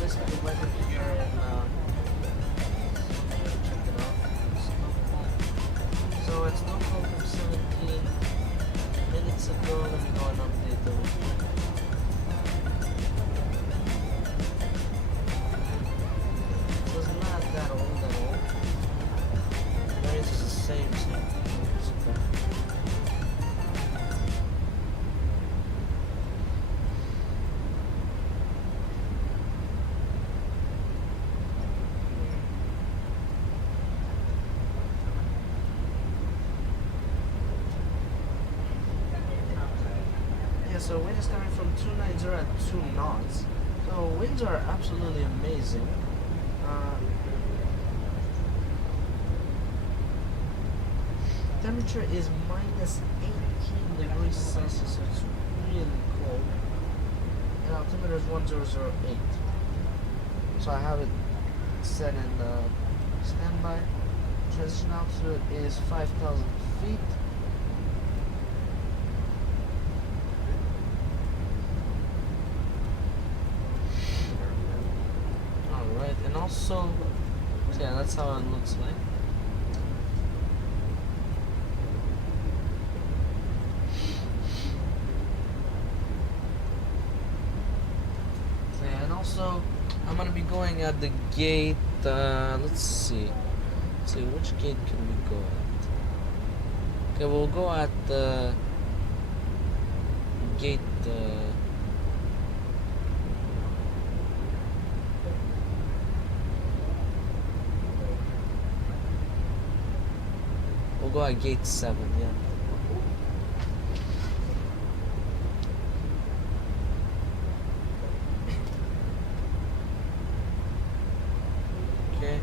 Basically, the weather here in. Check it out. Stockholm. So it's Stockholm from 17 minutes ago. Let me go and update the weather. It was not that old at all. The rain is the same. So so wind is coming from 290 at 2 knots. So winds are absolutely amazing. Temperature is minus 18 degrees Celsius, so it's really cold. And altimeter is 1008. So I have it set in standby. Transition altitude is 5,000 feet. And also, yeah, that's how it looks like. Yeah, and also, I'm gonna be going at the gate. Let's see. Which gate can we go at? Okay, we'll go at the gate. We'll go at gate 7, yeah. Okay,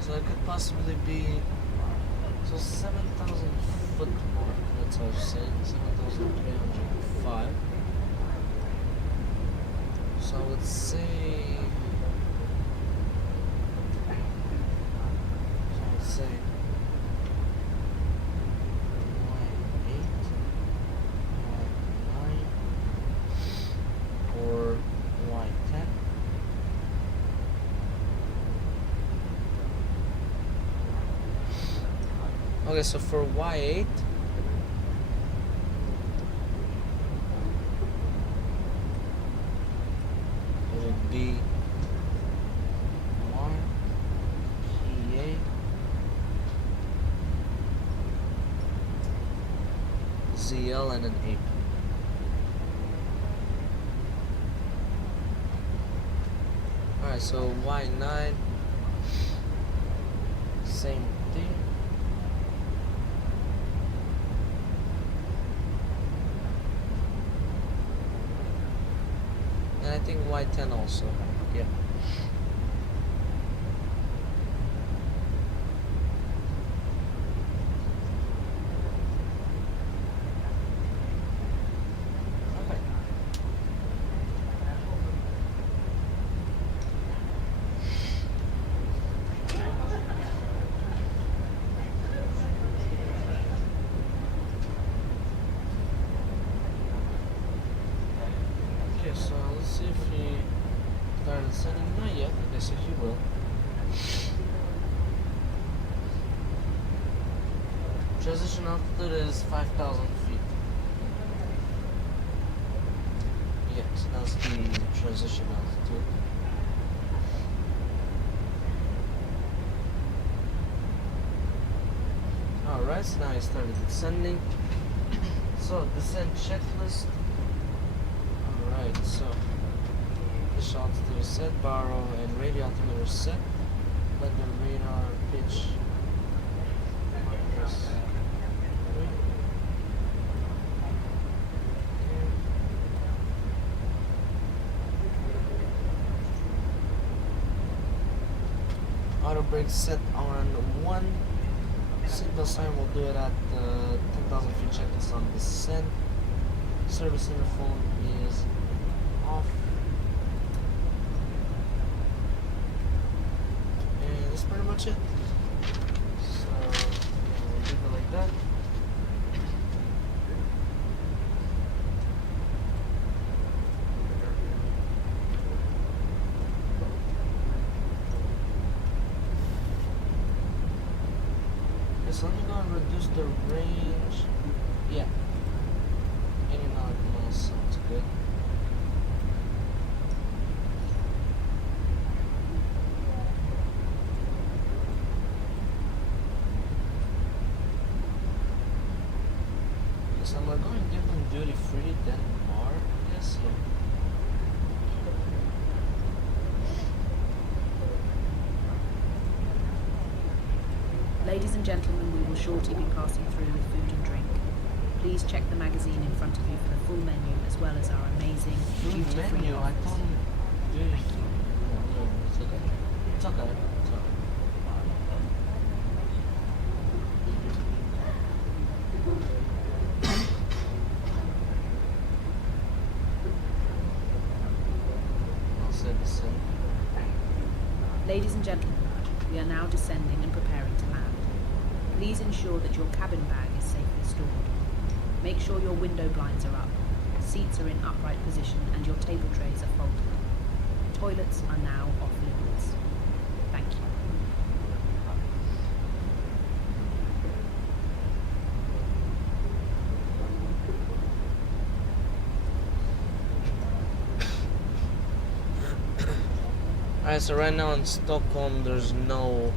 so it could possibly be 7,000 foot mark. That's what I was saying, 7,305. So I would say. Okay, so for Y8, it would be RPA ZL and an 8. Alright, so Y9, same thing. And I think Y10 also, yeah. So let's see if he started sending. Not yet. I guess he will. Transition altitude is 5,000 feet. Yeah, so that's the transition altitude. Alright, so now I started descending. So descent checklist. Alright, so fish altitude is set, baro and radio altimeter set. Let the radar pitch markers. Auto brake set on 1. Signal sign will do it at 10,000 feet checklist on descent. Service interphone is off. And that's pretty much it. So we'll leave it like that. reduce the range. Yeah. 89 miles sounds good. So we're going to give them duty free, then more, I guess. So. Ladies and gentlemen, we will shortly be passing through with food and drink. Please check the magazine in front of you for the full menu as well as our amazing duty-free Menu, I offers. told him duty free. No, it's okay. It's okay. It's okay. I'll say the same. Ladies and gentlemen, we are now descending and preparing to land. Please ensure that your cabin bag is safely stored. Make sure your window blinds are up, seats are in upright position, and your table trays are folded. Toilets are now off limits. Thank you. Alright, so right now in Stockholm there's no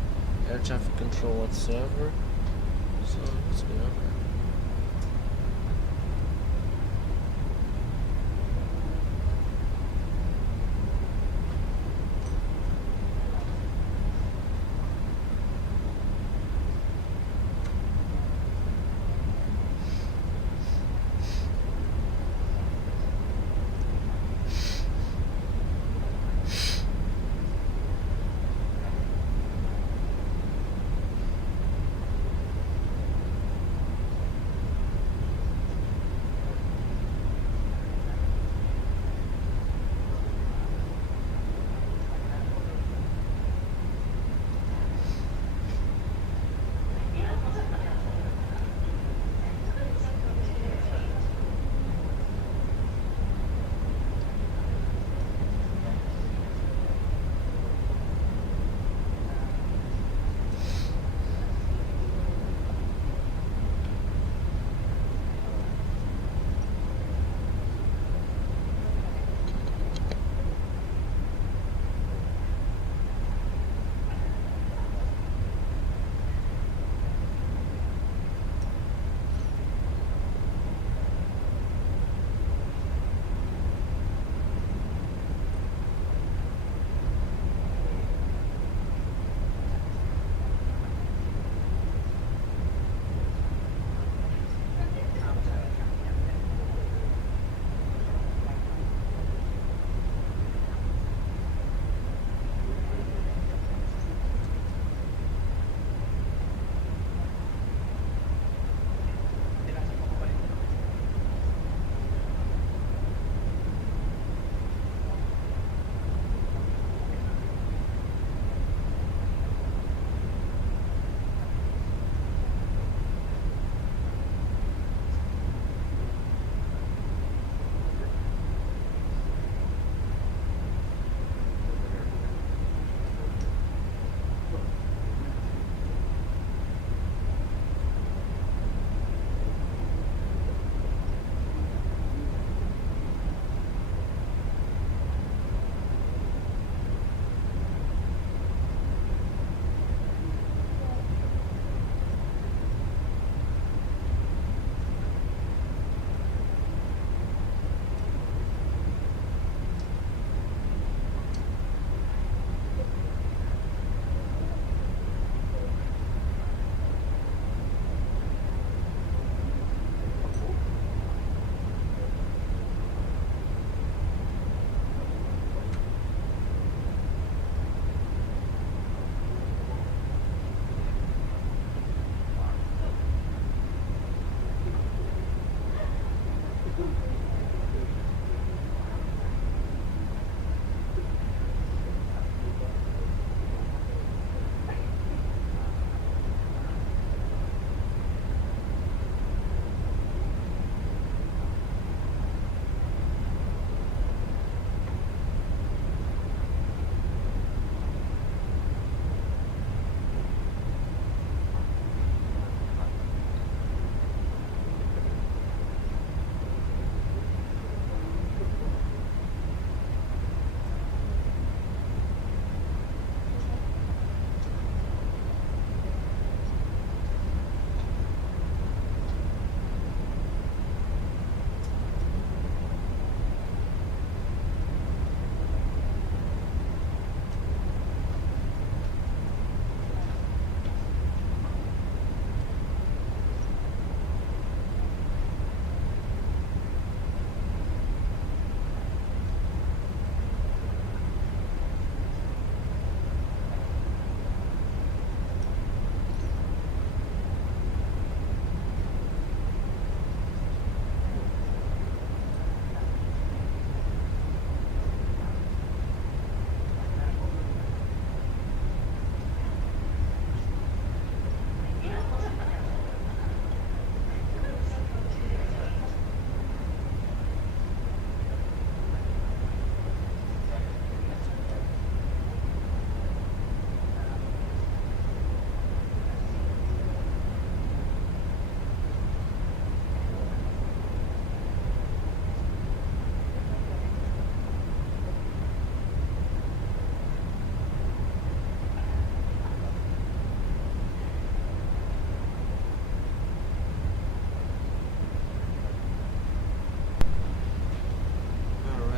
air traffic control whatsoever. So it's good. Okay.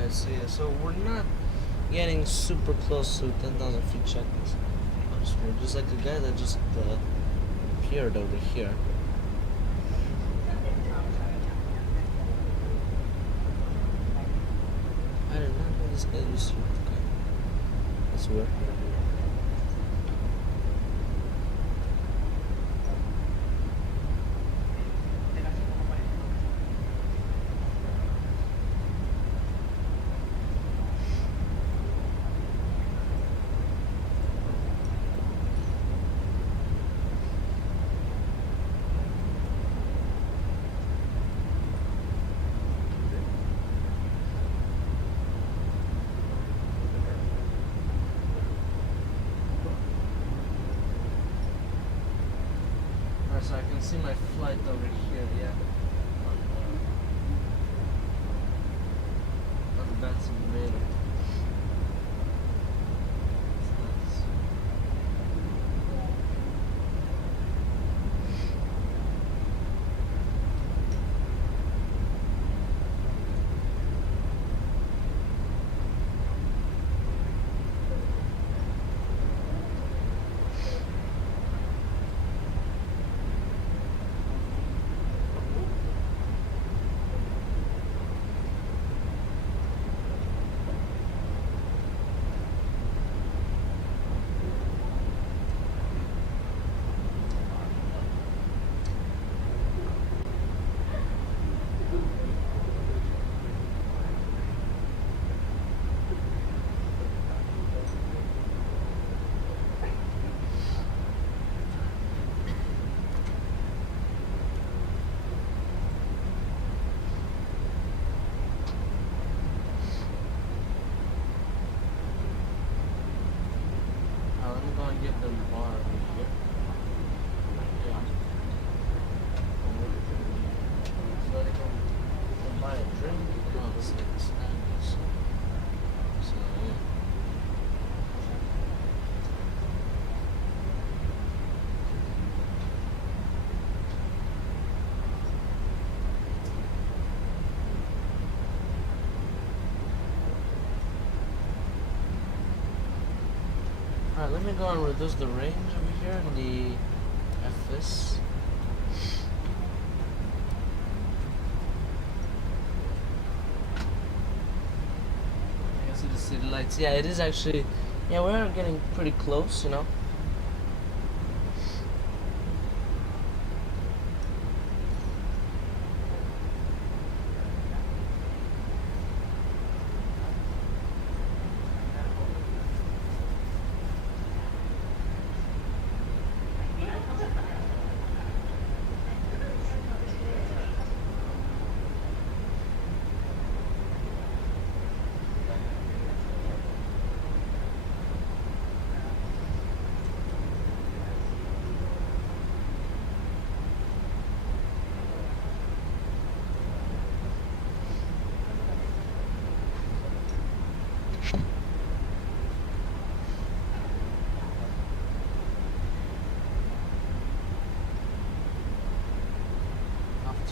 Alright, so yeah, so we're not getting super close to 10,000 feet checklist. We're just like a guy that just appeared over here. I did not know this guy used to be the guy. That's weird. So I can see my flight over here, yeah. On the bad simulator. It's nice. Let me go and get the bar over here. Yeah. So they can buy a drink. Oh, this is like a snack. So yeah. Alright, let me go and reduce the range over here in the FS. I can see the city lights. Yeah, it is actually, yeah, we're getting pretty close, you know.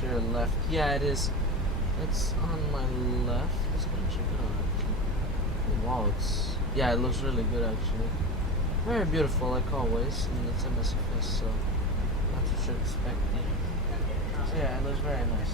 To your left. Yeah, it is. It's on my left. Let's go check it out. Oh, wow, it's, yeah, it looks really good actually. Very beautiful, like always, and it's MSFS, so that's what you're expecting. So yeah, it looks very nice.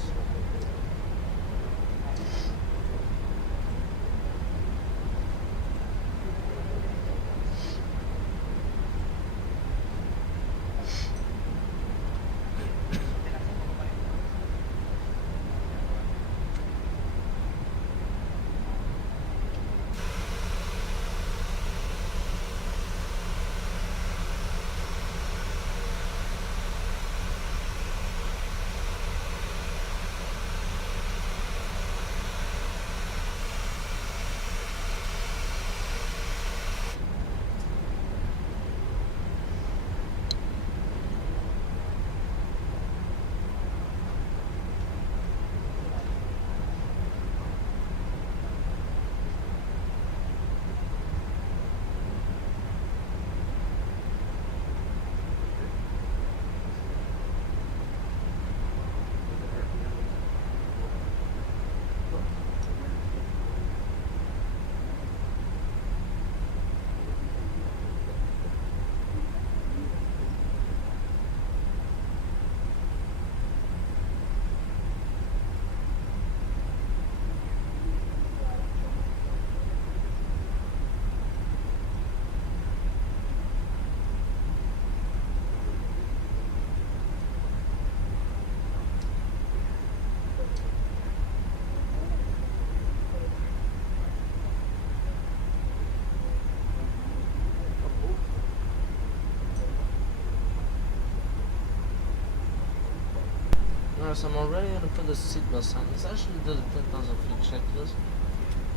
Alright, so I'm already gonna put the seatbelt sign. Let's actually do the 10,000 feet checklist.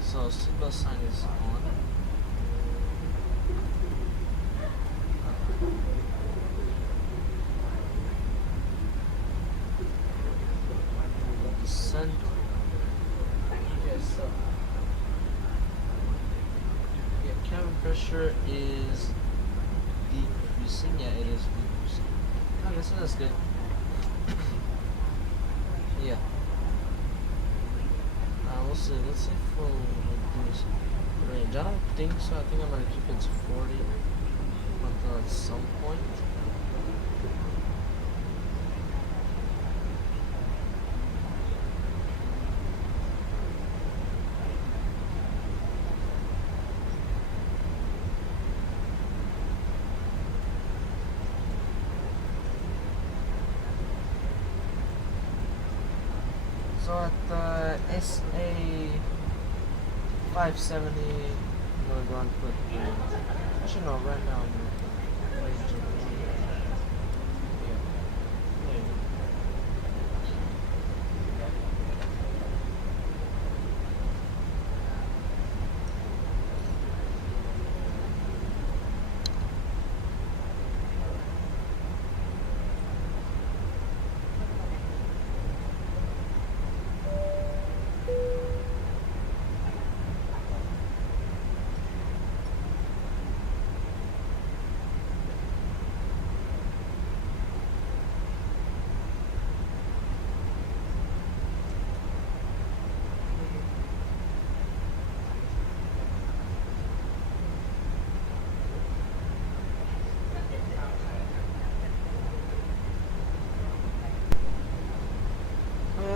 So seatbelt sign is on. Descent. Okay, so yeah, cabin pressure is decreasing. Yeah, it is decreasing. Okay, so that's good. Yeah. We'll see. Let's see if we'll reduce range. I don't think so. I think I'm gonna keep it to 40 until at some point. So at the SA 570, I'm gonna go and put actually no, right now I'm gonna range of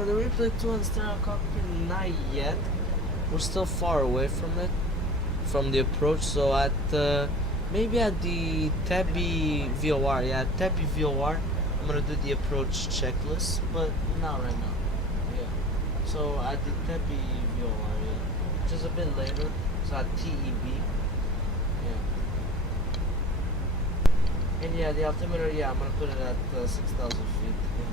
the replay 2 and stereo cockpit, not yet. We're still far away from it, from the approach. So at maybe at the Tebi VOR, yeah, Tebi VOR, I'm gonna do the approach checklist, but not right now. Yeah. So at the Tebi VOR, yeah, which is a bit later. So at TEB, yeah. And yeah, the altimeter, yeah, I'm gonna put it at 6,000 feet. Yeah.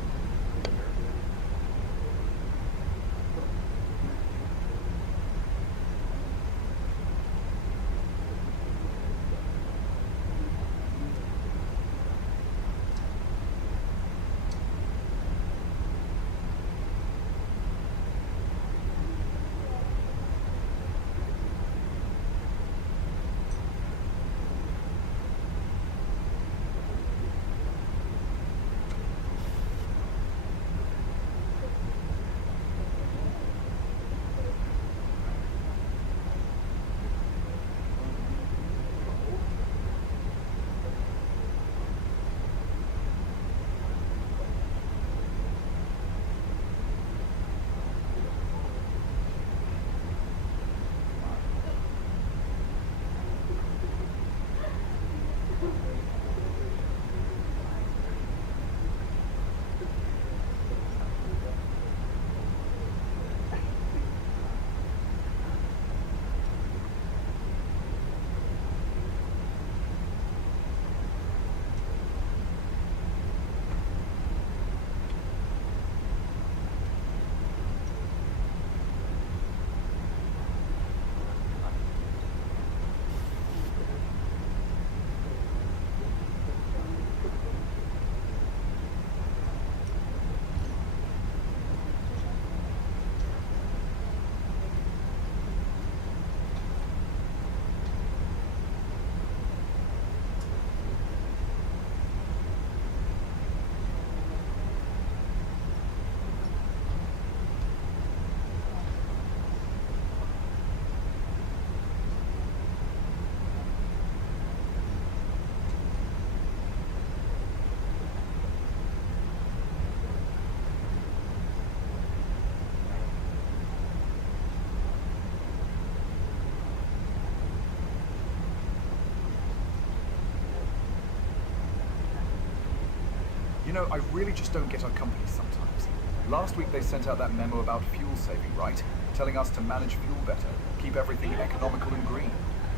You know, I really just don't get our companies sometimes. Last week they sent out that memo about fuel saving, right? Telling us to manage fuel better, keep everything economical and green.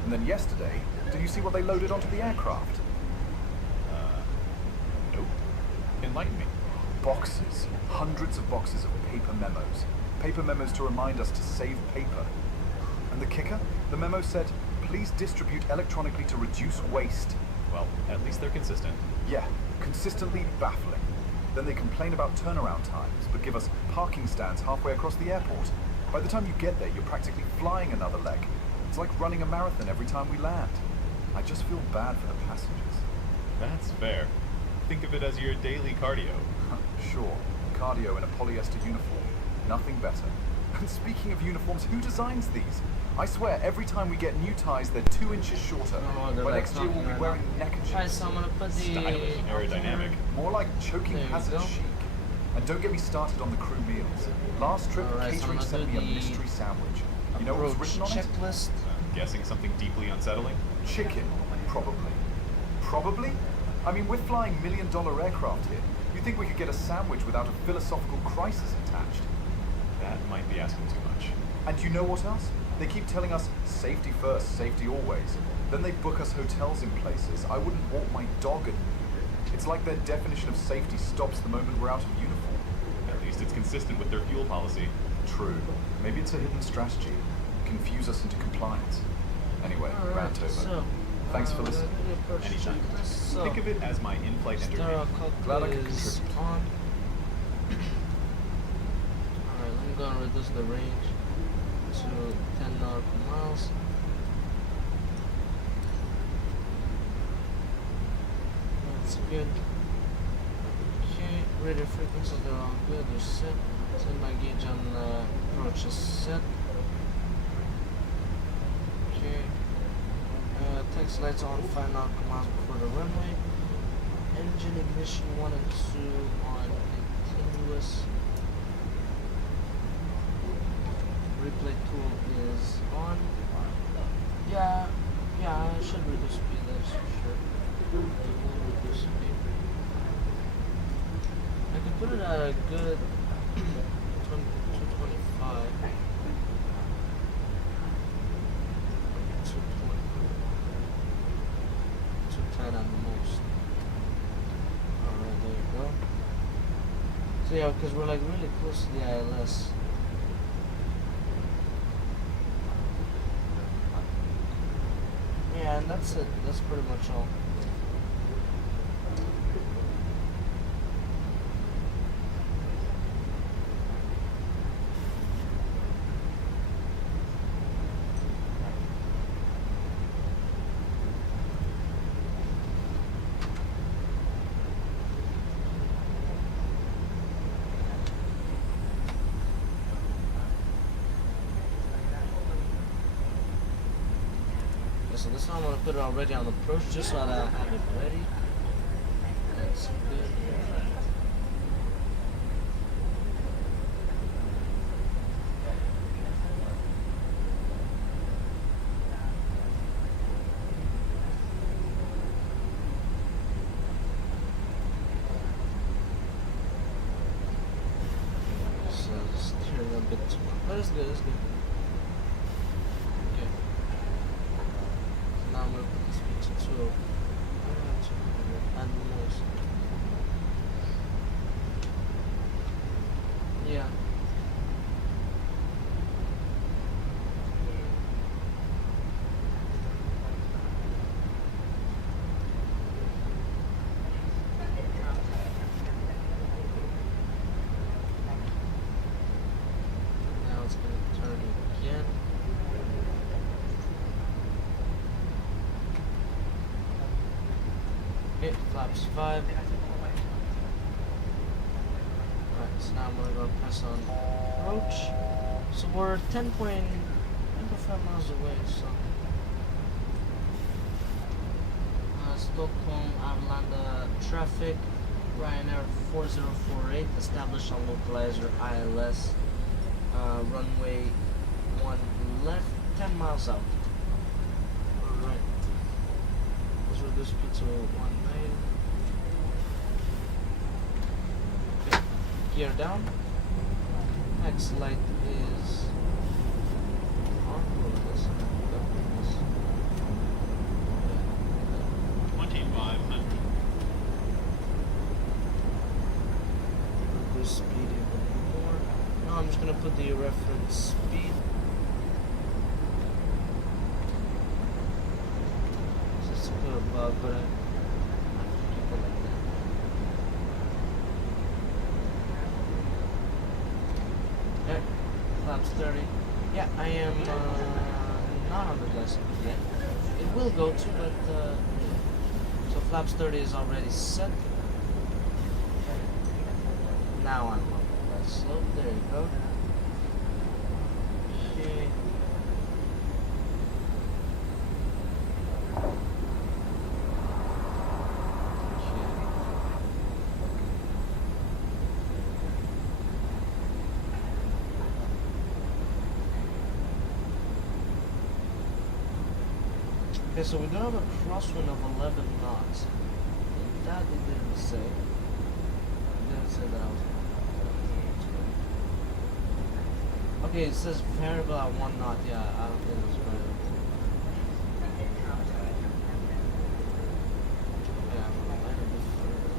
And then yesterday, did you see what they loaded onto the aircraft? Nope. Enlighten me. boxes, hundreds of boxes of paper memos. Paper memos to remind us to save paper. And the kicker? The memo said, please distribute electronically to reduce waste. Well, at least they're consistent. Yeah, consistently baffling. Then they complain about turnaround times, but give us parking stands halfway across the airport. By the time you get there, you're practically flying another leg. It's like running a marathon every time we land. I just feel bad for the passengers. That's fair. Think of it as your daily cardio. Sure, cardio in a polyester uniform. Nothing better. And speaking of uniforms, who designs these? I swear, every time we get new ties, they're 2 inches shorter. Oh, they're By like next year, we'll be talking wearing right neckerchiefs. Alright, so I'm gonna put the Stylish and aerodynamic. More like choking There you hazard go. chic. And don't get me started on the crew meals. Last trip, Alright, so I'm catering gonna sent do me a the mystery sandwich. You know what's approach written on it? checklist. I'm guessing something deeply unsettling? Chicken, probably. Probably? I mean, we're flying $1 million aircraft here. You think we could get a sandwich without a philosophical crisis attached? That might be asking too much. And you know what else? They keep telling us, safety first, safety always. Then they book us hotels in places I wouldn't walk my dog in. It's like their definition of safety stops the moment we're out of uniform. At least it's consistent with their fuel policy. True. Maybe it's a hidden strategy. Confuse us into compliance. Anyway, rant over. So, Thanks for listening. Anytime. So, Think of it as my in-flight Star entertainment. Glad I cockpit could is contribute. on. Alright, let me go and reduce the range to 10 nautical miles. That's good. Okay, radio frequencies, they're all good, they're set. Set my gauge on approach is set. Okay. Taxi lights on 5 nautical miles before the runway. Engine ignition 1 and 2 on continuous. Replay tool is on. Yeah, I should reduce speed, that's for sure. I will reduce speed. I can put it at a good 225. 210 at most. Alright, there you go. So yeah, because we're like really close to the ILS. Yeah, and that's it. That's pretty much all. So this one I'm gonna put it already on approach just so that I have it ready. That's good. So just turn a bit too much. But it's good, it's good. Okay. Now I'm gonna put the speed to 200 at most. Yeah. Now it's gonna turn again. Okay, flaps 5. Alright, so now I'm gonna go press on approach. So we're 10.5 miles away, so. Stockholm, Arlanda traffic, Ryanair 4048, established on localizer ILS, runway 1 left, 10 miles out. Alright. Let's reduce speed to 19. Okay, gear down. Next light is on. What is this? 2500. just gonna put the reference speed. Just put above, but I have to keep it like that. Okay, flaps 30. Yeah, I am not on the glass yet. It will go to, but so flaps 30 is already set. Now I'm on the glass slope. There you go. Okay. Okay, so we do have a crosswind of 11 knots. And that it didn't say. It didn't say that I was. Okay, it says variable at 1 knot. Yeah, I don't think it was variable. Yeah, I'm gonna land a bit further.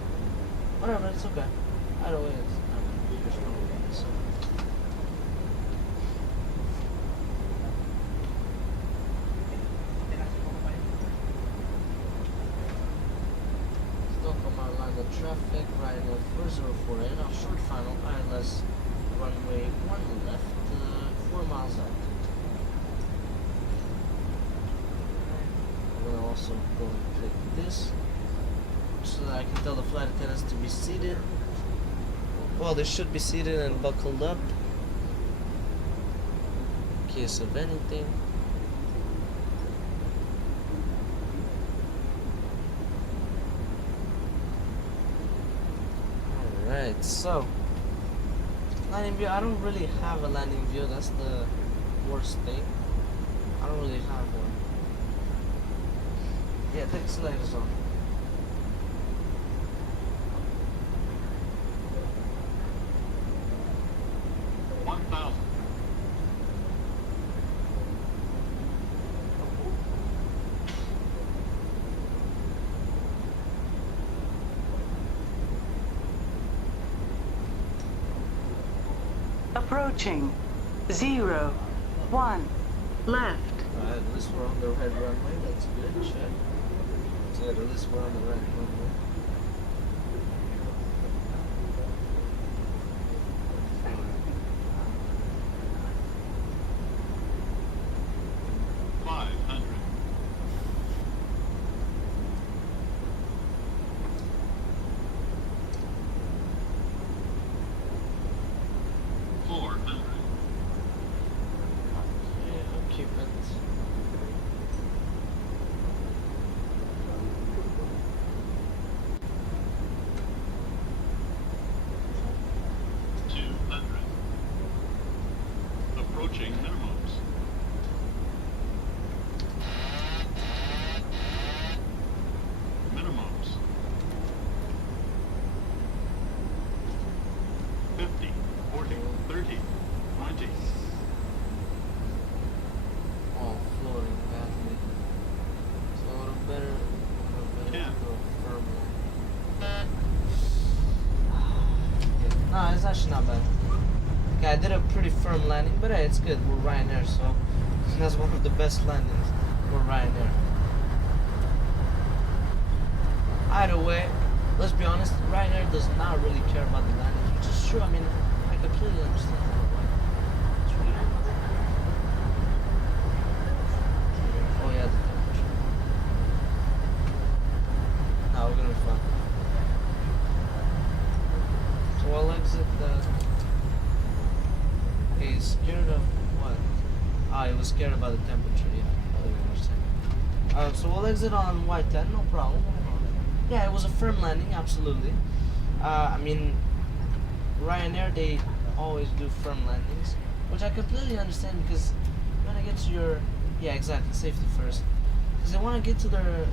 Whatever, it's okay. Either way, it's there's no way, so. Stockholm outline the traffic, right now 4048 on short final, ILS runway 1 left, 4 miles out. I'm gonna also go and click this so that I can tell the flight attendants to be seated. Well, they should be seated and buckled up in case of anything. Alright, so landing view, I don't really have a landing view, that's the worst thing. I don't really have one. Yeah, take sliders on. Approaching. 0, 1. Left. Alright, at least we're on the right runway, that's good, check. So at least we're on the right runway. It's actually not bad. Okay, I did a pretty firm landing, but hey, it's good. We're Ryanair, so that's one of the best landings. We're Ryanair. Either way, let's be honest, Ryanair does not really care about the landings, which is true. I mean, I completely understand that. It's really good. Oh yeah, the temperature. No, we're gonna be fine. So I'll exit the... Okay, he's scared of what? Ah, he was scared about the temperature, yeah. I don't understand. So we'll exit on Y10, no problem. Yeah, it was a firm landing, absolutely. I mean, Ryanair, they always do firm landings, which I completely understand because you want to get to your... Yeah, exactly, safety first. Because they want to get to their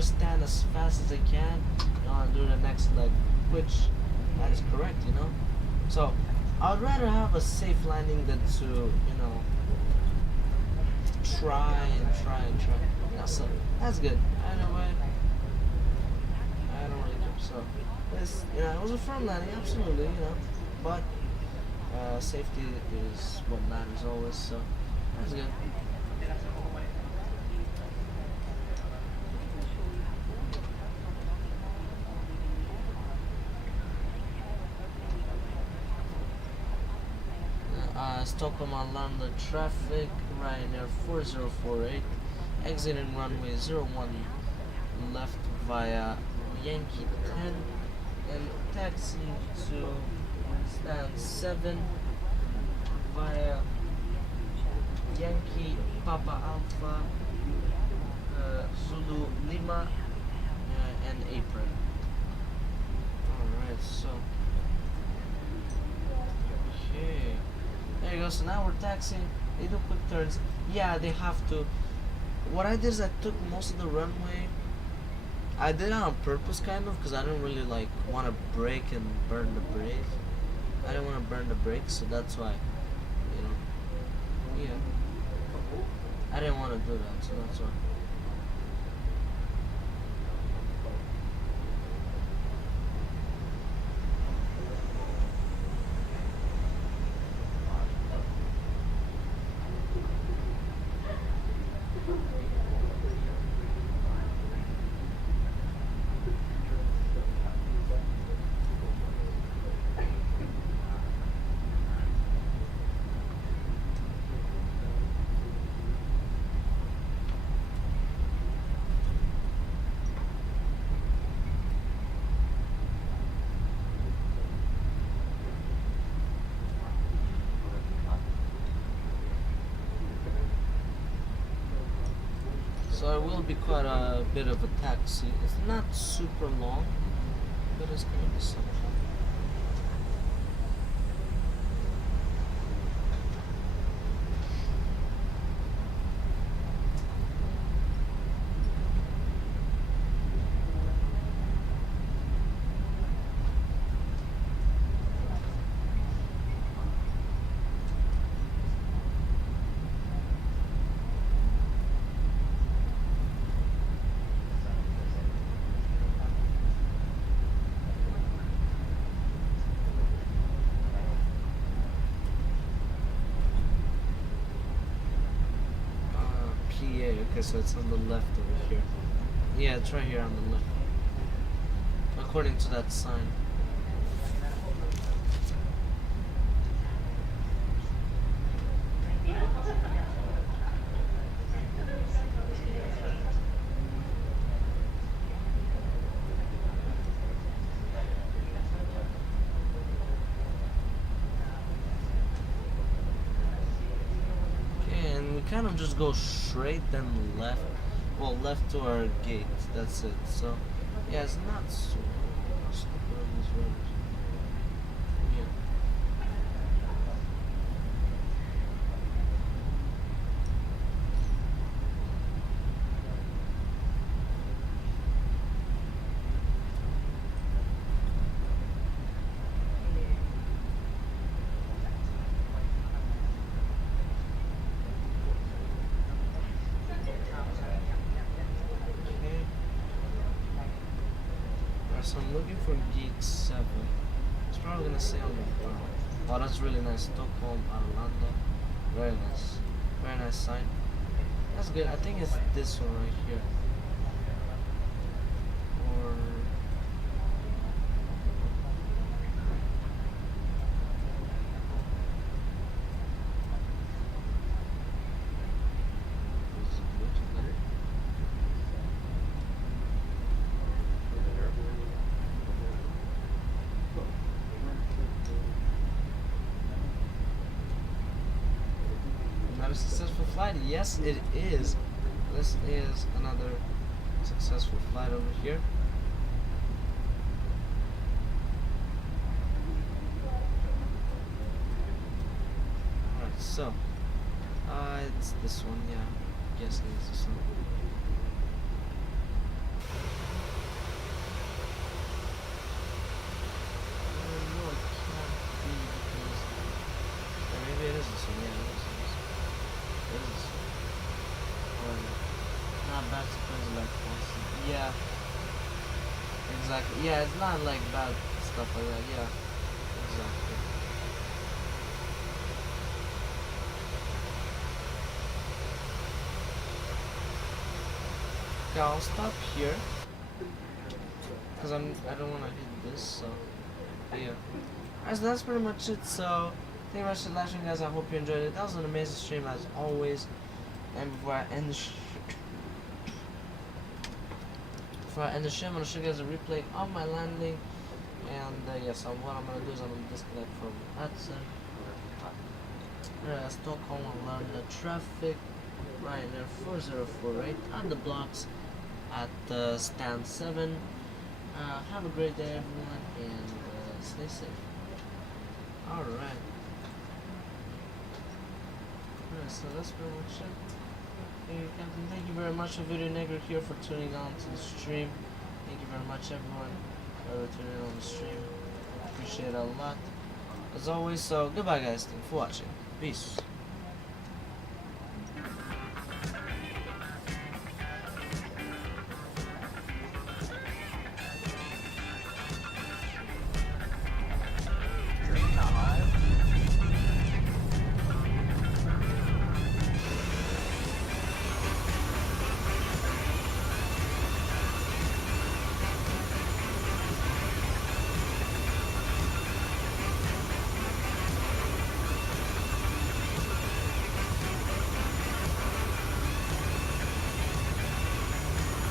stand as fast as they can, you know, and do the next leg, which... That is correct, you know. So I would rather have a safe landing than to, you know, try. Yeah, so that's good. Either way, I don't really care. So this, you know, it was a firm landing, absolutely, you know. But Safety is what matters always, so that's good. Stockholm Arlanda traffic, Ryanair 4048, exiting runway 01 left via Yankee 10, and taxi to stand 7 via Yankee Papa Alpha Zulu Lima and apron. Alright, so okay. There you go, so now we're taxiing. They do quick turns. Yeah, they have to. What I did is I took most of the runway. I did it on purpose, kind of, because I didn't really like want to brake and burn the brake. I didn't want to burn the brakes, so that's why, you know, yeah. I didn't want to do that, so that's why. So it will be quite a bit of a taxi. It's not super long, but it's going to be something. Okay, so it's on the left over here. Yeah, it's right here on the left. According to that sign. Kind of just go straight then left, well, left to our gate, that's it. So yeah, it's not so stupid on these roads. Yeah. So I'm looking for gate 7. It's probably gonna say on the ground. Oh, that's really nice. Stockholm, Arlanda. Very nice. Very nice sign. That's good. I think it's this one right here. Or successful flight? Yes, it is. This is another successful flight over here. Alright, so it's this one, yeah. I guess it is this one. No, it can't be because maybe it is this one, yeah, it is. Not bad surprise like Boston. Yeah. Exactly. Yeah, it's not like bad stuff like that. Yeah. Exactly. Okay, I'll stop here because I don't want to hit this. So yeah, alright, so that's pretty much it. So thank you very much for watching, guys. I hope you enjoyed it. That was an amazing stream as always. And before I end the stream, I'm gonna show you guys a replay of my landing. And yes, what I'm gonna do is I'm gonna disconnect from Hudson. Stockholm, I'll learn the traffic. Ryanair 4048 on the blocks at stand 7. Have a great day, everyone, and stay safe. Alright. Alright, so that's pretty much it. Hey, Captain, thank you very much, Video Negro here, for tuning on to the stream. Thank you very much, everyone, for tuning on the stream. Appreciate it a lot, as always. So, goodbye, guys. Thank you for watching. Peace.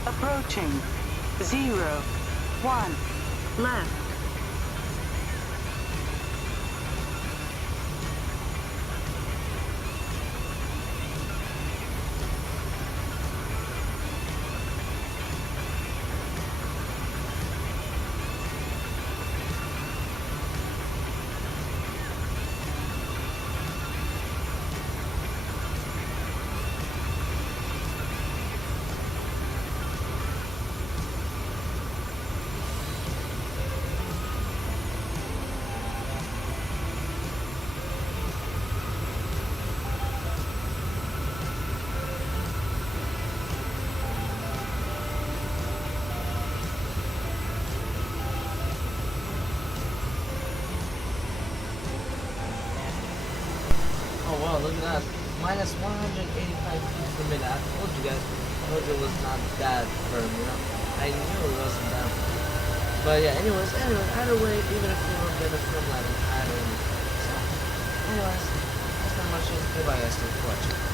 Approaching 0, 1, left. Oh wow, look at that. Minus 185 feet per minute. I told you guys. I told you it was not that firm, you know. I knew it wasn't that firm. But yeah, anyways, either way, even if you don't get a firm landing, I don't know. So, anyways, that's pretty much it. Goodbye, guys. Thanks for watching.